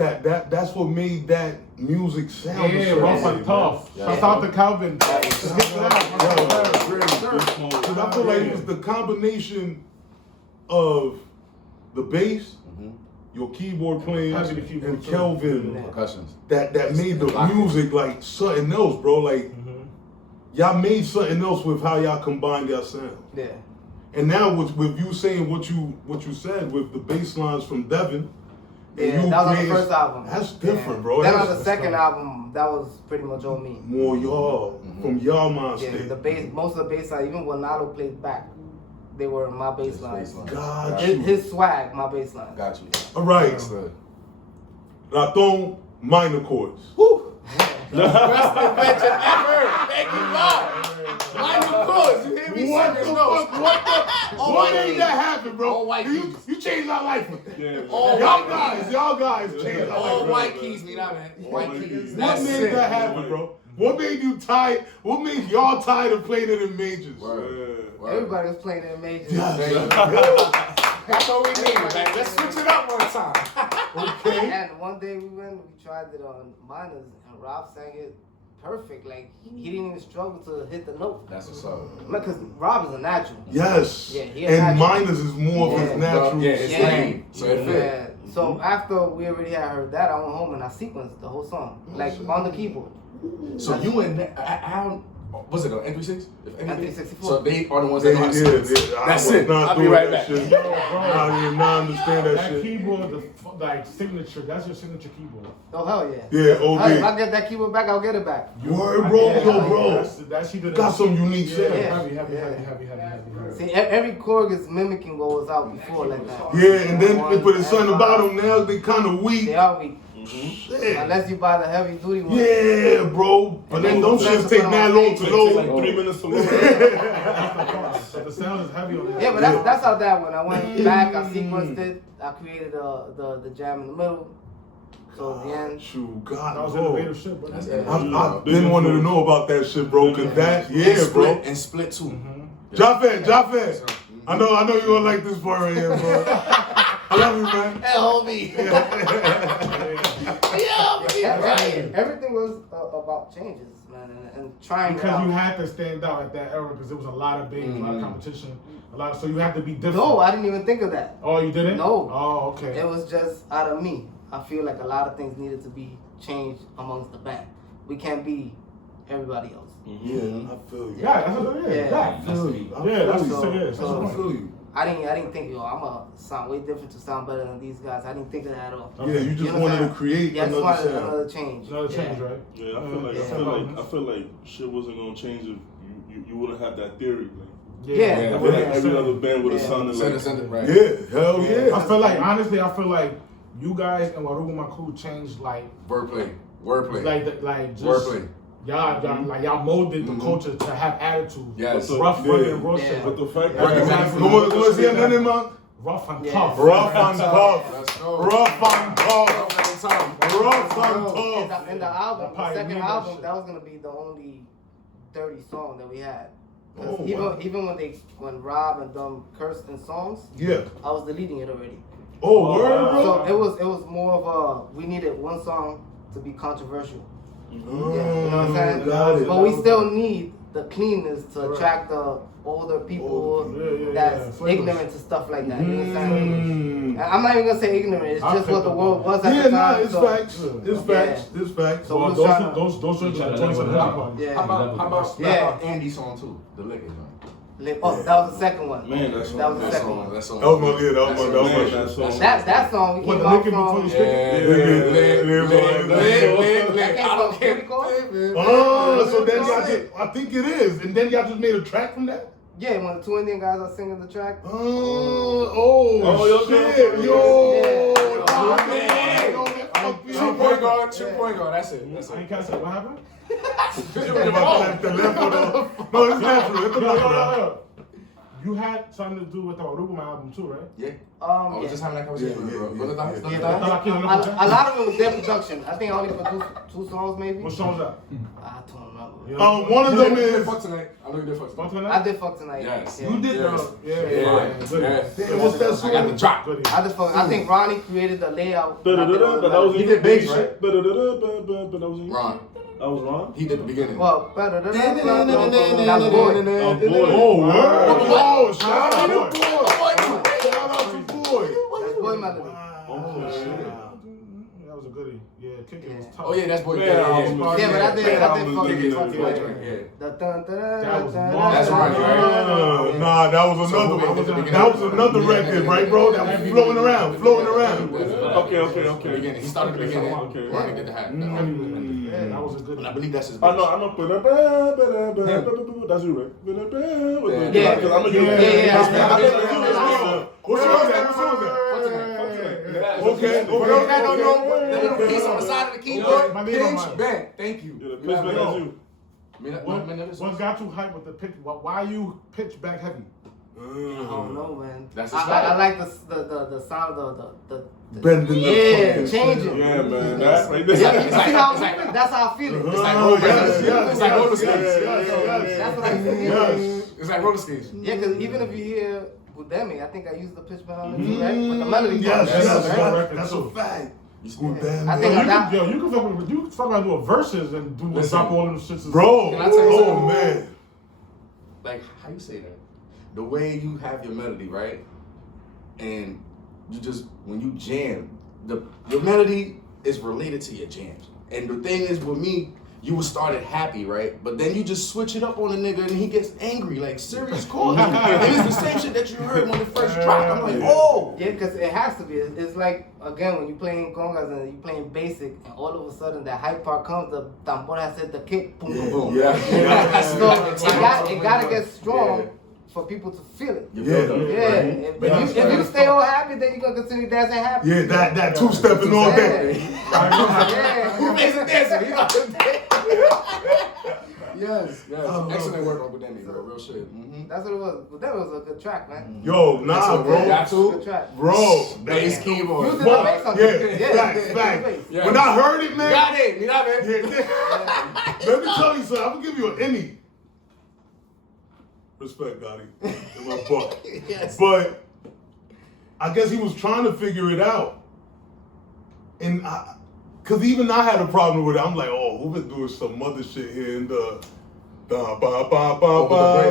that's what made that music sound. a Yeah, certain rough way, and man. tough. Yeah. Shout out to Calvin. Let's get to that. Because I feel like it was the combination of the bass, your keyboard playing, Heavy the keyboard and too. Kelvin Percussions. that made the music like something else, bro. Like y'all made something else with how y'all combined your sound. Yeah. And now with you saying what you said with the bass lines from Devin you that was on the created- first album. That's different, bro. Then That's on the second album, that was pretty much all me. more y'all from y'all mind Yeah, state. the bass, most of the bass line, even when Nalo played back, they were my bass lines. Got you. His swag, my bass line. Got you. All right. Understood. Raton, minor chords. Best invention ever. Thank you, God. Minor chords. You hear me? What the Serious fuck? notes. What made that happen, bro? All white keys. You changed our life with that. Yeah. All Y'all white guys, keys. y'all guys changed our All life. white keys, me that man. White keys. What That's made it. that happen, bro? What made you tired? What made y'all tired of playing it in majors? Word. Everybody was playing in majors. That's what we need, man. Let's switch it up one time. Okay. And one day we tried it on minors, and Rob sang it perfect. Like he didn't even struggle to hit the note. That's what's up. Because Rob is a natural. Yes. Yeah, he a and natural. minors is more of his Yeah. natural. Yeah, it's Yeah. clean. So it fit. Yeah. So after we already had heard that, I went home and I sequenced the whole song, like on the keyboard. So you and how was it on N36? N364. So they are the ones They, that know how to yeah, sing. I That's was it. not I'll be doing right that back. shit. Yo, bro. I did not understand that That shit. keyboard, like signature, that's your signature keyboard. Oh hell yeah. Yeah, Hey, if I OD. get that keyboard back, I'll get it back. Word, bro, Yeah, yo, bro. That's she did Got some unique yeah, shit. heavy. Yeah. See, every chord is mimicking what was out before, like that. Yeah, and then but it's something about them now, they kind of weak. They are weak. Shit. Unless you buy the heavy duty one. Yeah, bro. But then them shits take that long to It takes load. like 3 minutes to load. So the sound is heavy on that. Yeah, but that's how that went. I went back, I sequenced it, I created the jam in the middle. So at the end, Shoot, That God, was bro. innovative shit, bro. That's I, it. I been wanting to know about that shit, bro. Cause that, yeah, bro. And split too. Jaffet. I know you gonna like this part right here, bro. I love you, man. everything was about changes, man, and trying it Because out. you had to stand out at that era because there was a lot of a lot of competition, so you had to be different. No, I didn't even think of that. Oh, you didn't? No. Oh, okay. It was just out of me. I feel like a lot of things needed to be changed amongst the band. We can't be everybody else. Yeah, I feel you. Yeah, that's what it is. Yeah. Yeah, I feel you. that's So- what it is. so- I feel you. I didn't think, I'm gonna sound way different to sound better than these guys. I didn't think of that at all. Yeah, you just know what wanted I'm to create Yeah, I just another wanted sound. another change. Another change, right? Yeah, I feel like shit wasn't gonna change if you wouldn't have that theory. Like, Yeah. I feel like every other band would have sounded like. Send it right. Yeah, hell yeah. I feel like, honestly, you guys and Warugu, my crew, changed like Wordplay. just Wordplay. y'all molded the culture to have attitude. Yes. Rough, Yeah. rugged, and raw Yeah. shit. But the fact Yeah. that ¿Cómo decía el nene, man? Rough and Yeah. tough. Rough and tough. Let's go. Rough and tough. Rough and tough. Rough and In tough. the album, That the probably second mean that album, shit. that was gonna be the only dirty song that we had. 'Cause Oh, even wow. even when Rob and them cursed in songs, Yeah. I was deleting it already. Oh, word, bro. So it was more of a, we needed one song to be controversial. Yeah, you know what I'm saying? Got it. But we still need the cleanness to attract the older people that's Flavors. ignorant to stuff like that. You know what I'm saying? Mm. I'm not even gonna say ignorant. It's I just what the picked world up was at Yeah, the nah, time. it's so, facts. It's facts. It's facts. So Well, we was trying to- those shirts are Yeah. 27 parties. Yeah. How about Yeah. Andy's song too? The liquor joint. Oh, that was the second one. Man, that's that was the That second song. one. That song. That was my, yeah, that was my, that was my Man, shit. that song. That song we What, came the out liquor before from. you stick it? That came I don't from care. Booty Call? Oh, so then y'all did, I think it is. And then y'all just made a track from that? Yeah, when the two Indian guys are singing the track. Oh, yo, shit. yo. Yo. Oh, Nah, man. yo, that fucked me True up. point guard. True point guard. That's it. That's I it. ain't catch that. What happened? About that teléfono. No, it's natural. It's natural. You had something to do with the Warugu my album too, right? Yeah. I was Yeah. just having that conversation with bro. Brother Doc, Yeah, Brother I thought Doc. I came A lot of it was their production. I think I only produced 2 songs maybe. What song's that? I don't remember. One of You them did is. fuck tonight. I know you did fuck Fuck tonight. with I that? did fuck tonight. Yes. Yeah. You did Yeah, that. yeah, And what's that I got the song? drop. Goodie. I just fuck. I think Ronnie created the layout. But that was He in did your bass, right? But that was in your Ron. That was Ron? He did the beginning. Well, better than that's boy. Oh, boy. Oh, word. Oh, shout out Oh, to boy. Shout out to boy. That's boy melody. Oh, shit. That was a goodie. Really? Yeah, kicking was tough. Oh yeah, that's boy. Yeah, Yeah, but I did fucking Yeah. That was That's right. Nah, that was another one. That was another record, right, bro? That was floating around. Okay. He started at the beginning. Okay. Run and get the hat. That was a good And I one. believe that's his. I know. That's you, right? Yeah. Because I'm a Yeah. What song is that? Okay. For those that don't know, the little piece on the side of the keyboard, My name on pinch, mine. bang. Thank you. Yeah, the pitch bend is you. What got you hype with the pitch? Why you pitch back heavy? I don't know, man. That's I his style. like the sound of the Bending the yeah, fucking changing. Yeah, man. That right there. You see how I feel it? That's how I feel it. It's like roller skates. yes, It's like roller yes, skates. yes. That's what I feel. Yes. It's like roller skates. Yeah, because even if you hear Budemi, I think I used the pitch bend on it too, right? But the melody Yes, part, yes, right? that's a fact. I think that. You can fuck around do a verses and do Listen. drop all them shits. Bro, Can I tell you oh something? man. Like, how you say that? The way you have your melody, right? And you just, when you jam, your melody is related to your jams. And the thing is, with me, you would start it happy, right? But then you just switch it up on a nigga and he gets angry, like serious chords. And it's the same shit that you heard when it first dropped. I'm like, oh! Yeah, because it has to be. It's like, again, when you're playing congas and you're playing basic, and all of a sudden that hype part comes, the tambora said the kick, boom, boom, boom. Yeah. So it gotta get strong. Yeah. For people to feel it. You build up. Yeah. If you stay all happy, then you're gonna continue dancing happy. Yeah, that two-stepping all day. Yeah. Who makes it dancing? You know what I'm saying? Yes. Excellent work on Budemi, bro. Real shit. Mm-hmm. That's what it was. But that was a good track, man. Yo, nah, bro. Got Good to. track. Bro. Bass keyboard. You did the bass on it. Yeah, fact. Yeah. When I heard it, man. Got it. Mira, man. Yeah. Let me tell you something. I'm gonna give you an Emmy. Respect, Gotti. In my book. Yes. But I guess he was trying to figure it out. And cause even I had a problem with it. I'm like, oh, who been doing some other shit here in the ba ba ba ba ba.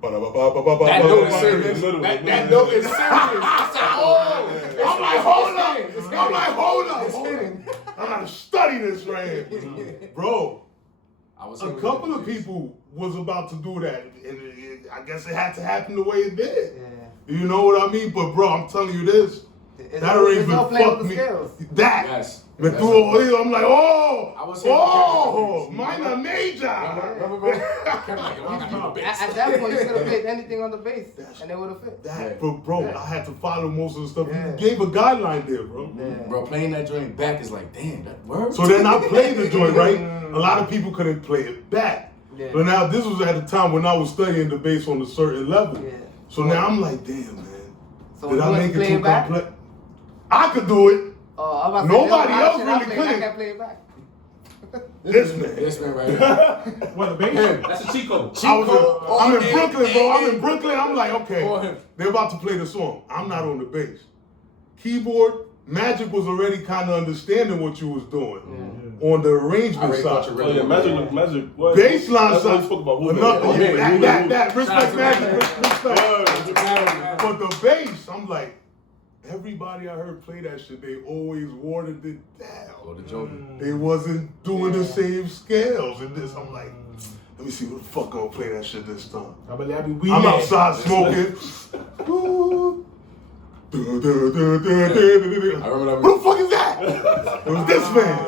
That note is serious. That note is serious. I said, oh. I'm like, hold up. I gotta study this right here. Bro, a couple of people was about to do that. And I guess it had to happen the way it did. Yeah. You know what I mean? But bro, I'm telling you this. That arrangement fucked me. That. Yes. But through all this, I'm like, I was saying, minor major. At that point, you could have played anything on the bass, and it would have fit. That, bro, I had to follow most of the stuff. Yeah. You gave a guideline there, bro. Bro, playing that joint back is like, damn, that works. So then I played the joint, right? A lot of people couldn't play it back. Yeah. But now this was at the time when I was studying the bass on a certain level. Yeah. So now I'm like, damn, man. So Did you I want make to it play too it back? complex? I could do it. Nobody else really I couldn't. can't play it back. This man. This man right here. What, the bass? That's a cheat code. I'm in Brooklyn, bro. I'm in Brooklyn. I'm like, For okay, him. they're about to play the song. I'm not on the bass. Keyboard, Magic was already kind of understanding what you was doing on the arrangement side. Oh yeah, Magic. What? Baseline That's what side. you spoke about. That. Respect Shout out to Magic. Magic. But the bass, I'm like, everybody I heard play that shit, they always watered it Oh, down. the joke. They wasn't doing the same scales and this. I'm like, let me see who the fuck gonna play that shit this time. I'm outside smoking. I remember that. Who the fuck is that? It was this man.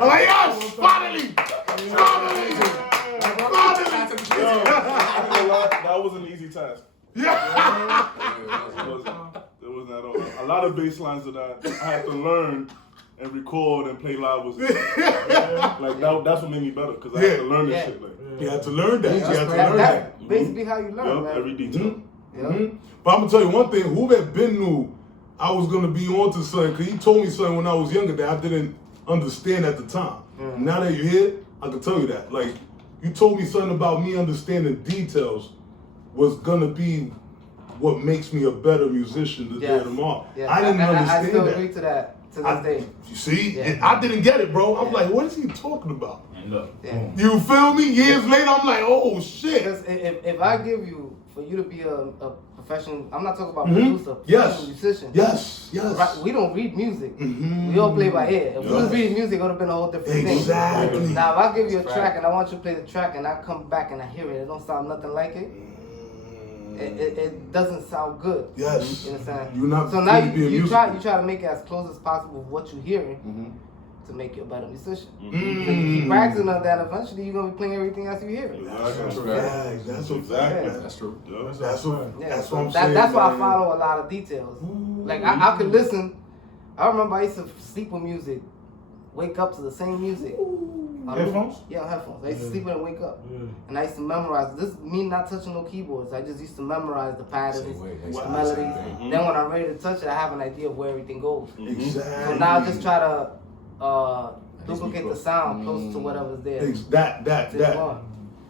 I'm like, yes, finally. That was an easy task. Yeah. It wasn't at all. A lot of bass lines that I had to learn and record and play live was like that's what made me better because I had to learn this shit. Like, You had to learn that. You had to learn that. That's basically how you learn, man. every detail. But I'm gonna tell you one thing. Who had been knew I was gonna be on to something because he told me something when I was younger that I didn't understand at the time. Now that you're here, I can tell you that. Like you told me something about me understanding details was gonna be what makes me a better musician the day tomorrow. Yes. I didn't understand I still that. agree to that to this day. You see, Yeah. I didn't get it, bro. I'm like, what is he talking about? And look, Yeah. boom. You feel me? Years later, I'm like, oh shit. Because if I give you, for you to be a professional. I'm not talking about producer. Yes. Professional musician. Yes. Yes. Right, we don't read music. We all play by ear. If we was reading music, it would have been a whole different Exactly. thing. Now, if I give you a track and I want you to play the track and I come back and I hear it, it don't sound nothing like it. It doesn't sound good. Yes. You understand? You're not. So now being you musical. try to make it as close as possible with what you're hearing to make you a better musician. If you Mm. keep practicing on that, eventually you're gonna be playing everything else you hear. That's true. That's a fact, Exactly. man. That's true. Yeah. That's what. Yeah, That's so what I'm saying. that's why I man. follow a lot of details. Like I could listen. I remember I used to sleep with music, wake up to the same music. Headphones? Yeah, headphones. I used to sleep with it and wake up. Yeah. And I used to memorize. This me not touching no keyboards. I just used to memorize the patterns, Same way. the Same melodies. thing. Then when I'm ready to touch it, I have an idea of where everything goes. Exactly. So now I just try to Just be duplicate the close. sound closer to whatever's there. That. Just one.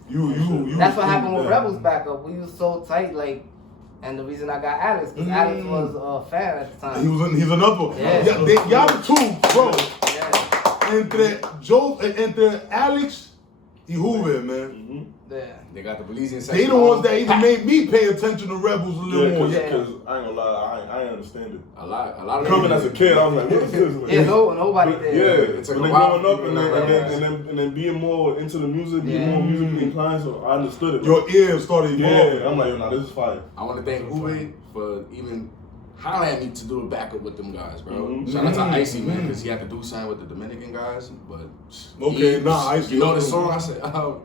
You. That's what happened with Rebels back up. We was so tight, like, and the reason I got Alex, because Alex was a fan at the time. He's another one. Yeah. Y'all the two, bro. Yeah. Entre Alex y Juve, man. Yeah. They got the Belizean section. They the ones that even made me pay attention to Rebels a little more. Yeah, Yeah. because I ain't gonna lie, I ain't understand it. A lot of Coming as a kid, I was like, what is this? Like, Yeah, nobody but, did. yeah, It took and a then while growing up for and people to realize. then being more into the music, Yeah. being more musically inclined, so I understood it. Your ears started evolving. Yeah, I'm like, yo, nah, this is fire. I want to thank Uwe for even hollering at me to do a backup with them guys, bro. Mhm. Shout out to Icy, man, because he had to do something with the Dominican guys. But Okay, Icy. You know the song? I said,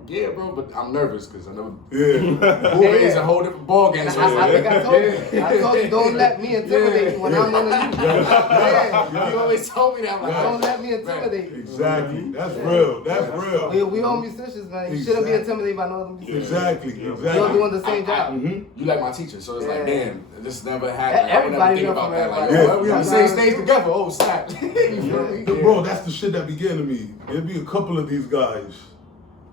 yeah, bro, but I'm nervous because I never. Yeah. Uwe is a whole different ball game. And So I think I told you. I told you, don't let me intimidate you when I'm in the yeah, you always told me that. I'm like, Don't let me intimidate you. Exactly. That's real. That's real. We all musicians, man. You shouldn't be intimidated by no other musicians. Exactly. You're Exactly. doing the same job. You like my teacher, so it's like, Yeah. damn, this never happened. I would Everybody never think know about from that. Like, everybody. yo, we on the same stage together. Oh, snap. You feel me? Bro, that's the shit that be getting to me. There'd be a couple of these guys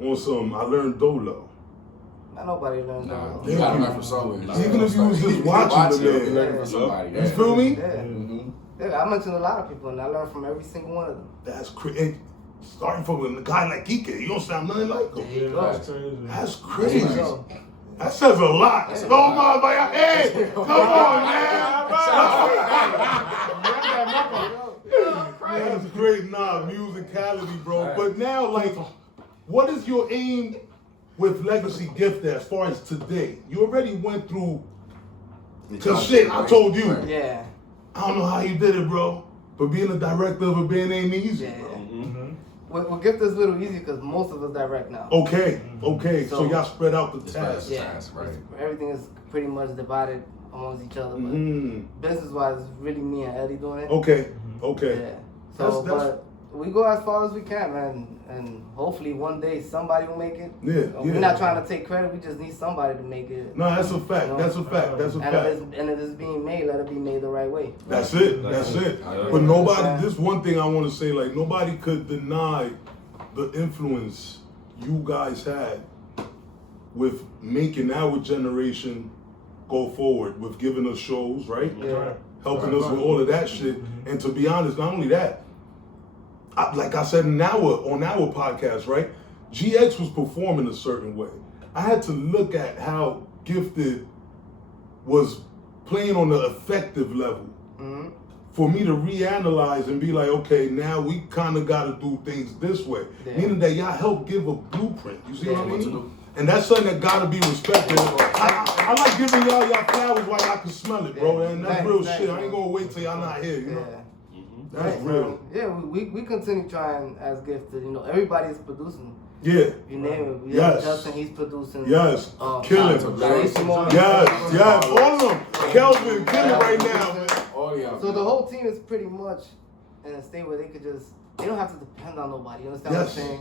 on some, I learned Dolo. Man, nobody learns Nah, that. you gotta learn from somewhere. Even if you was just watching the you man. learn from somebody. You feel me? Yeah. Mhm. Yeah, I mentioned a lot of people, and I learned from every single one of them. That's crazy. Starting from a guy like Ike, you don't sound nothing like him. Yeah, that's crazy. That's There crazy. you go. That says a lot. Come on, man. Hey, come on, man. That's great. Nah, musicality, bro. But now, like, what is your aim with Legacy Gifted as far as today? You already went through. Cause shit, I told you. Yeah. I don't know how you did it, bro. But being a director of a band ain't easy. Yeah. We'll get this a little easy because most of us direct now. Okay, okay. So So- y'all spread out the Spread out tasks. the Yeah. tasks, right. Everything is pretty much divided amongst each other. But Mm. business-wise, it's really me and Eddie doing it. Okay, okay. Yeah. So, That's- but we go as far as we can, man. And hopefully one day somebody will make it. Yeah, We're yeah. not trying to take credit. We just need somebody to make it. No, that's a fact. That's a fact. That's a And fact. if it's being made, let it be made the right way. That's it. That's it. But nobody, this one thing I want to say, like, nobody could deny the influence you guys had with making our generation go forward, with giving us shows, right? Yeah. Helping us with all of that shit. And to be honest, not only that, like I said on our podcast, right? GX was performing a certain way. I had to look at how Gifted was playing on the effective level Mm-hmm. for me to reanalyze and be like, okay, now we kind of got to do things this way. Yeah. Meaning that y'all help give a blueprint. You see what I What to mean? do. And that's something that got to be respected. I like giving y'all flowers while y'all can smell it, bro. And that's Thanks, real thanks, shit. I man. ain't going to wait till y'all not here, you Yeah. know? That's Right, real. so, yeah, we continue trying as Gifted. You know, everybody's producing. Yeah. You name it. We Yes. have Justin, he's producing. Yes. Shout Killing. out to Larry Simone. Yes. All of them. Kelvin, killing right now, man. Oh, yeah. So the whole team is pretty much in a state where they could just, they don't have to depend on nobody. You understand what I'm Yes. saying?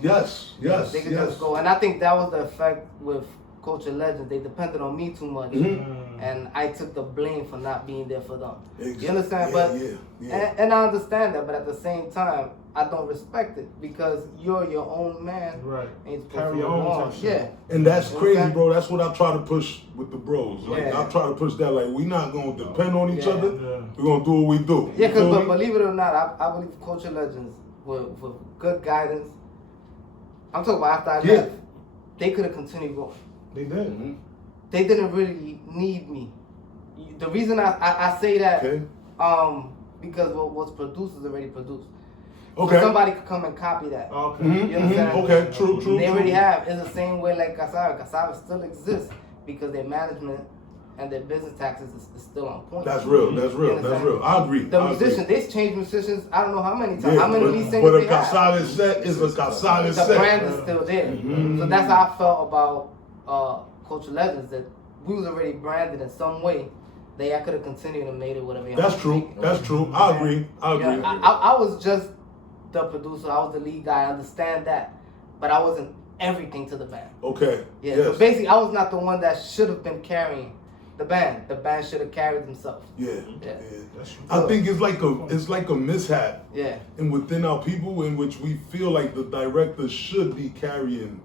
Yes. They could Yes. just go. And I think that was the effect with Culture Legends. They depended on me too much. Mhm. And I took the blame for not being there for them. Exactly. You understand? Yeah, But yeah. And I understand that, but at the same time, I don't respect it because you're your own man. Right. And you're supposed Carry to your move own on. type Yeah. shit. And that's crazy, Okay. bro. That's what I try to push with the bros. Like, Yeah. I try to push that, like, we not going to depend on each Yeah. other. Yeah. We're going to do what we do. Yeah, You feel because me? believe it or not, I believe Culture Legends with good guidance. I'm talking about after I Yeah. left, they could have continued going. They did. Mhm. They didn't really need me the reason I say that, Okay. because what's produced is already produced. Okay. So somebody could come and copy that. Okay. You understand? Okay, true. They already have. It's the same way like Cassava. Cassava still exists because their management and their business taxes is still on point. That's real. That's real. You That's understand? real. I agree. The I agree. musicians, they changed musicians. I don't know how many times. Yeah, how many but, lead singers but a they have. Casale set is a Casale The set. brand is still there. So that's how I felt about Culture Legends, that we was already branded in some way. I could have continued and made it whatever. That's true. That's true. I agree. I agree. Yeah, I was just the producer. I was the lead guy. I understand that, but I wasn't everything to the band. Okay. Yeah. Yes. So basically, I was not the one that should have been carrying the band. The band should have carried themselves. Yeah. Yeah. I think it's like a mishap. Yeah. And within our people, in which we feel like the director should be carrying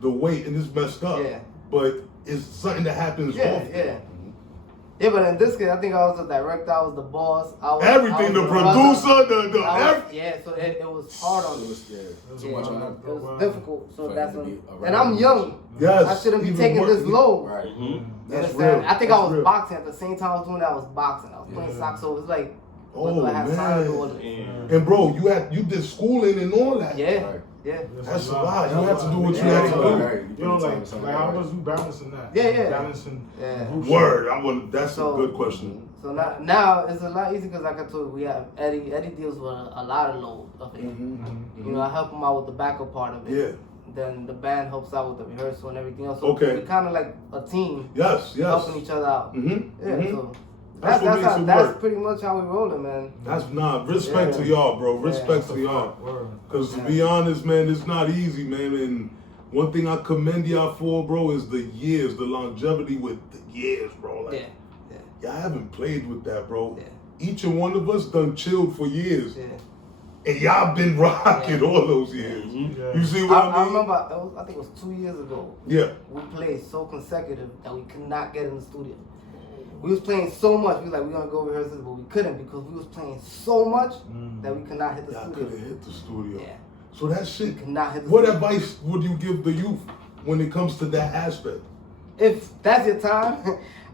the weight, and it's messed up. Yeah. But it's something that happens often. Yeah. Yeah, but in this case, I think I was the director, I was the boss, Everything, the producer, yeah, so it was hard on me. It was too much on that. It was difficult, so For that's him to when. be around And I'm young. Yes. I shouldn't be even taking more- this low. Right. You That's understand? real. I think I That's was real. boxing at the same time I was doing that. I was boxing. I was playing soccer, so it was like, what do I have time to do all this? And bro, you did schooling and all that. Yeah, Right. yeah. That's a lot. You have to do what you Yeah. have to do. Right. You know, put the time like to something how right. was you balancing that? Yeah. Balancing Yeah. group Word. That's So- a good question. So now it's a lot easier because like I told you, we have Eddie. Eddie deals with a lot of load of it. You know, I help him out with the backup part of it. Yeah. Then the band helps out with the rehearsal and everything else. So Okay. we're kind of like a team Yes. helping each other out. Mhm. Yeah, Mhm. so That's what makes it that's work. pretty much how we rolling, man. That's respect to y'all, bro. Respect to y'all. Because to be honest, man, it's not easy, man. And one thing I commend y'all for, bro, is the years, the longevity with the years, bro. Like, Yeah. y'all haven't played with that, bro. Yeah. Each and one of us done chilled for years. Yeah. And y'all been rocking all those years. Yeah. You see what I I mean? remember, I think it was 2 years ago. Yeah. We played so consecutive that we could not get in the studio. We was playing so much. We was like, we're gonna go rehearsals, but we couldn't because we was playing so much that we could not hit the Y'all studio. couldn't hit the studio. Yeah. So that shit. We could not hit the What studio. advice would you give the youth when it comes to that aspect? If that's your time,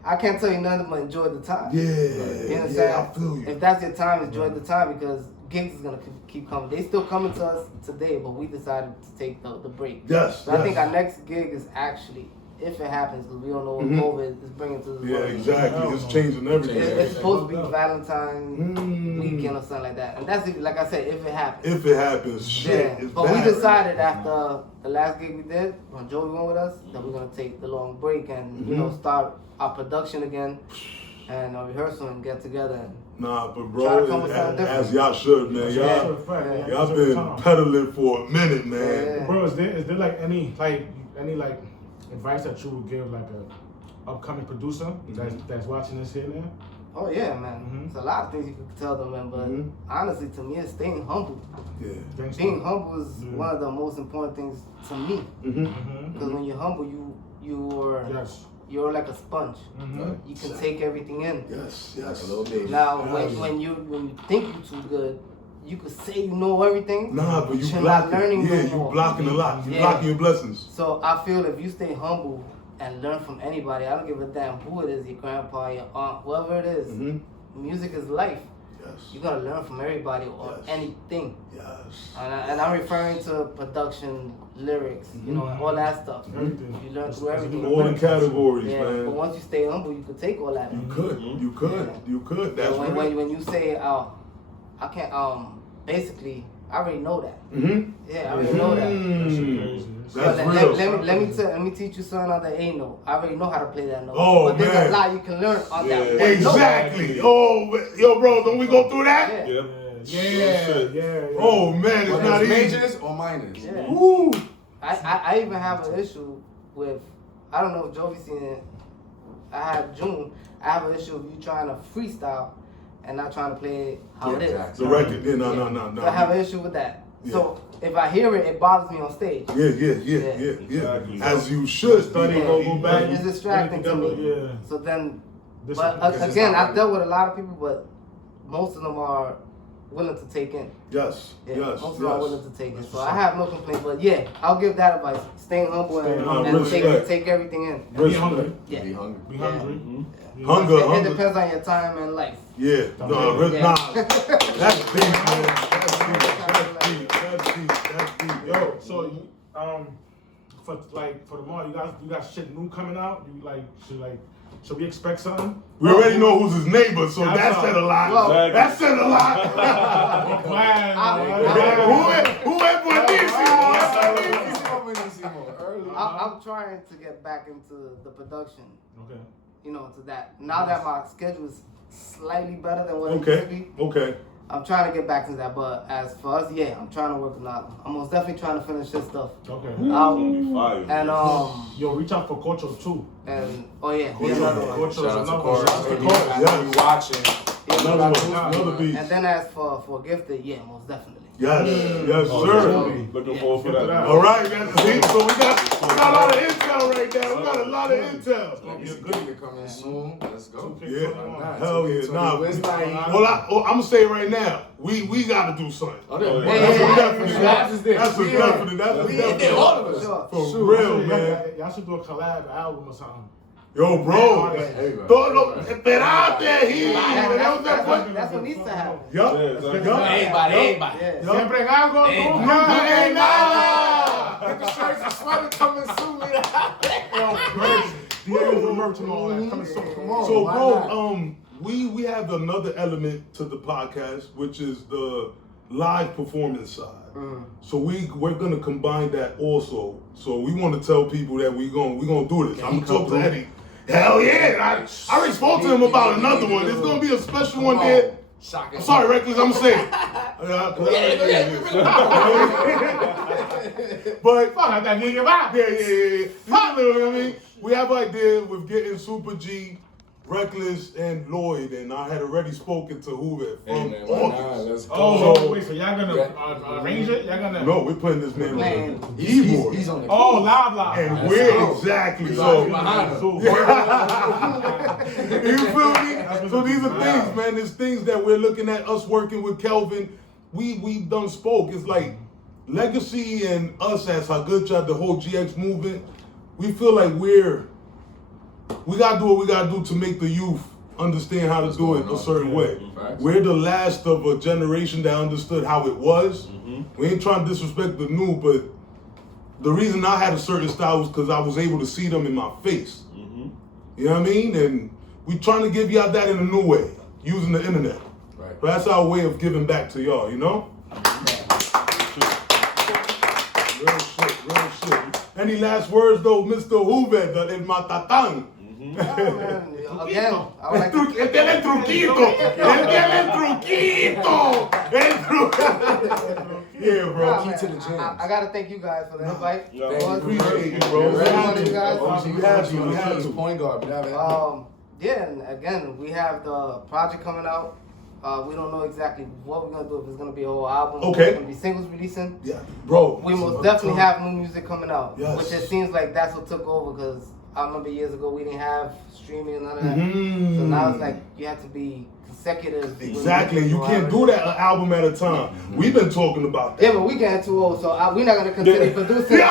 I can't tell you nothing but enjoy the time. Yeah. You understand? Yeah, I feel you. If that's your time, enjoy the time because gigs is gonna keep coming. They still coming to us today, but we decided to take the break. Yes. So I think our next gig is actually, if it happens, because we don't know what COVID is bringing to the Yeah, world. exactly. It's changing everything. It's supposed to be Valentine's Mm. weekend or something like that, and that's if, like I said, if it happens. If it happens, shit. Yeah, It's but bad we right decided after the last gig we did, when Joey went with us, that we're gonna take the long break and you know start our production again and our rehearsal and get together. And Nah, but Try to bro, come with something as different. y'all should, man. Yeah. Y'all been pedaling for a minute, man. Yeah. Bro, is there like any advice that you would give like a upcoming producer that's watching this here now? Oh yeah, man. It's a lot of things you could tell them, man. But honestly, to me, it's staying humble. Yeah. Being humble is one of the most important things to me. Because when you're humble, you're like a sponge. You can take everything in. Yes. Like a little baby. Now, when you think you're too good, you could say you know everything. Nah, but you you're blocking. not learning Yeah, no you more. blocking a lot. You Yeah. blocking your blessings. So I feel if you stay humble and learn from anybody, I don't give a damn who it is, your grandpa, your aunt, whoever it is. Music is life. Yes. You gotta learn from everybody or Yes. anything. Yes. And I'm referring to production, lyrics, you know, all that stuff. Everything. You learn through everything. All the categories, Yeah, but man. once you stay humble, you could take all that. You could. You could. You could. That's when, right. when you say, I can't, basically, I already know that. Yeah, I already know that. That's But real. let me teach you something on the A note. I already know how to play that note. Oh, but there's man. a lot you can learn on that one note. Exactly. Oh, yo, bro, don't we go through that? Yeah. Yeah. Oh, man, it's Whether not it's easy. majors or minors. Yeah. Woo. I even have an issue with, I don't know if Jovi seen it. I had June. I have an issue with you trying to freestyle and not trying to play it how it is. Exactly. The record. Yeah, no. So I have an issue with that. So if I hear it, it bothers me on stage. Yeah. As you should. Study, Yeah. go back. It's distracting to me. Yeah. So then, This but is- again, I've dealt with a lot of people, but most of them are willing to take in. Yes, Yeah, yes, most of them are yes. willing to take in. So I have no complaints. But yeah, I'll give that advice. Staying humble and Respect. take everything in. Be hungry. Yeah. Be hungry. Be hungry. Hunger, It hunger. depends on your time and life. Yeah, no, Yeah. nah. That's deep, man. That's deep. That's deep. Yo, so for the mall, you got shit new coming out. You should we expect something? We already know who's his neighbor, so That's that all. said a lot. Well, That said a lot. Who went I'm trying to get back into the production. Okay. You know, to that. Now that my schedule is slightly better than what it used to be. Okay. I'm trying to get back to that, but as for us, yeah, I'm trying to work on that. I'm most definitely trying to finish this stuff. Okay. Fire. And Yo, reach out for Cocho too. and oh yeah, Cocho, another one. Cocho's Shout out to another Corey. one. Shout out to Baby. Cocho. I know you watching. Another one. Another beat. And then as for gifted, yeah, most definitely. Yes, yes, sir. Looking forward for that. All right, man. See, so we got a lot of intel right now. We got a lot of intel. It's good to come in soon. Let's go. Yeah, Nah, hell yeah. Nah, Where's my? well, I'm gonna say it right now. We gotta do something. Oh, yeah. That's a definite. That's That's a definite. That's a definite. all of us. Sure. For Sure. real, man. Y'all should do a collab album or something. Yo, bro. Hey, bro. Todo, esperate here. That's what needs to happen. Yup. Yeah, exactly. Yup. Everybody. Yeah. Siempre en algo, nunca en nada. Get the shirts and sweater coming soon. DMs and merch and all that coming soon. Come on. So, why bro, not? we have another element to the podcast, which is the live performance side. So we're gonna combine that also. So we want to tell people that we gonna do this. I'm gonna talk to Eddie. Hell yeah! I already spoke to him about another one. There's gonna be a special one there. Shocking. I'm sorry, Reckless. I'm gonna say it. But Fuck that nigga, bye. yeah. You know what I mean? We have an idea with getting Super G, Reckless, and Lloyd, and I had already spoken to Hoover Hey, from man, why not? August. Let's go. Oh, wait, so y'all gonna arrange it? Y'all gonna... No, we're playing this man Man. on the keyboard. He's on the Oh, live. And Let's we're go. exactly We so. behind him. You feel me? So these are things, man. There's things that we're looking at us working with Kelvin. We done spoke. It's like Legacy and us as Hagucha, the whole GX movement. We feel like we gotta do what we gotta do to make the youth understand how to do it a certain way. Facts. We're the last of a generation that understood how it was. We ain't trying to disrespect the new, but the reason I had a certain style was because I was able to see them in my face. You know what I mean? And we trying to give y'all that in a new way, using the internet. Right. But that's our way of giving back to y'all, you know? Real shit. Any last words though, Mr. Hoover, el matatán? Man, again, I would like to... Él tiene el truquito. Yeah, bro. Nah, Key man, to the jams. I gotta thank you guys for the invite. Yeah. Thank you. Appreciate you, bro. Every one of you guys. We had to. Point guard. Yeah, and again, we have the project coming out. We don't know exactly what we're gonna do, if it's gonna be a whole album, Okay. if it's gonna be singles releasing. Yeah, bro. We most definitely have new music coming out, Yes. which it seems like that's what took over, because I remember years ago we didn't have streaming and none of that. Mhm. So now it's like you have to be consecutive. Exactly. You can't do that an album at a time. We've been talking about that. Yeah, but we getting too old, so we're not gonna continue producing. Yeah,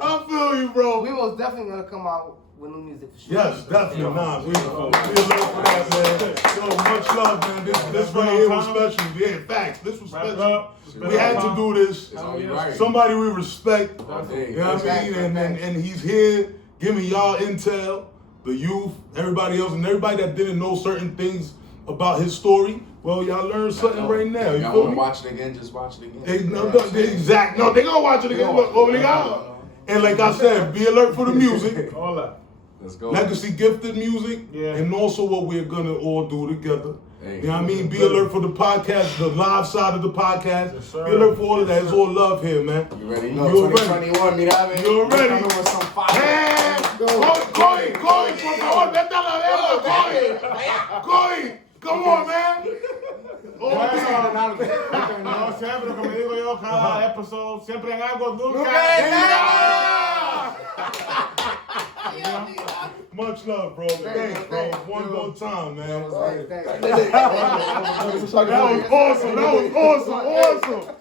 I feel you, bro. We most definitely gonna come out with new music for sure. Yes, definitely. Nah, we love for that, man. Yo, much love, man. This right here was special. Yeah, facts. This was special. We had to do this. Somebody we respect. You know what I mean? And he's here giving y'all intel, the youth, everybody else, and everybody that didn't know certain things about his story. Well, y'all learned something right now. You Y'all feel want me? to watch it again? Just watch it again. They gonna watch it again. Obligado. And like I said, be alert for the music. All that. Let's go. Legacy Gifted music, Yeah. and also what we're gonna all do together. Hey. You know what I mean? Be alert for the podcast, the live side of the podcast. Yes, sir. Be alert for all of that. It's all love here, man. You ready? You know, You ready? 2021, mira, man. You ready? Coming with some fire. Hey, Coy, por favor, vete a la verga, Coy, come on, man. No, siempre, como digo yo, cada episodio, siempre en algo, nunca en nada. Much love, bro. Thanks, bro. One more time, man. Thanks. That was awesome. Awesome.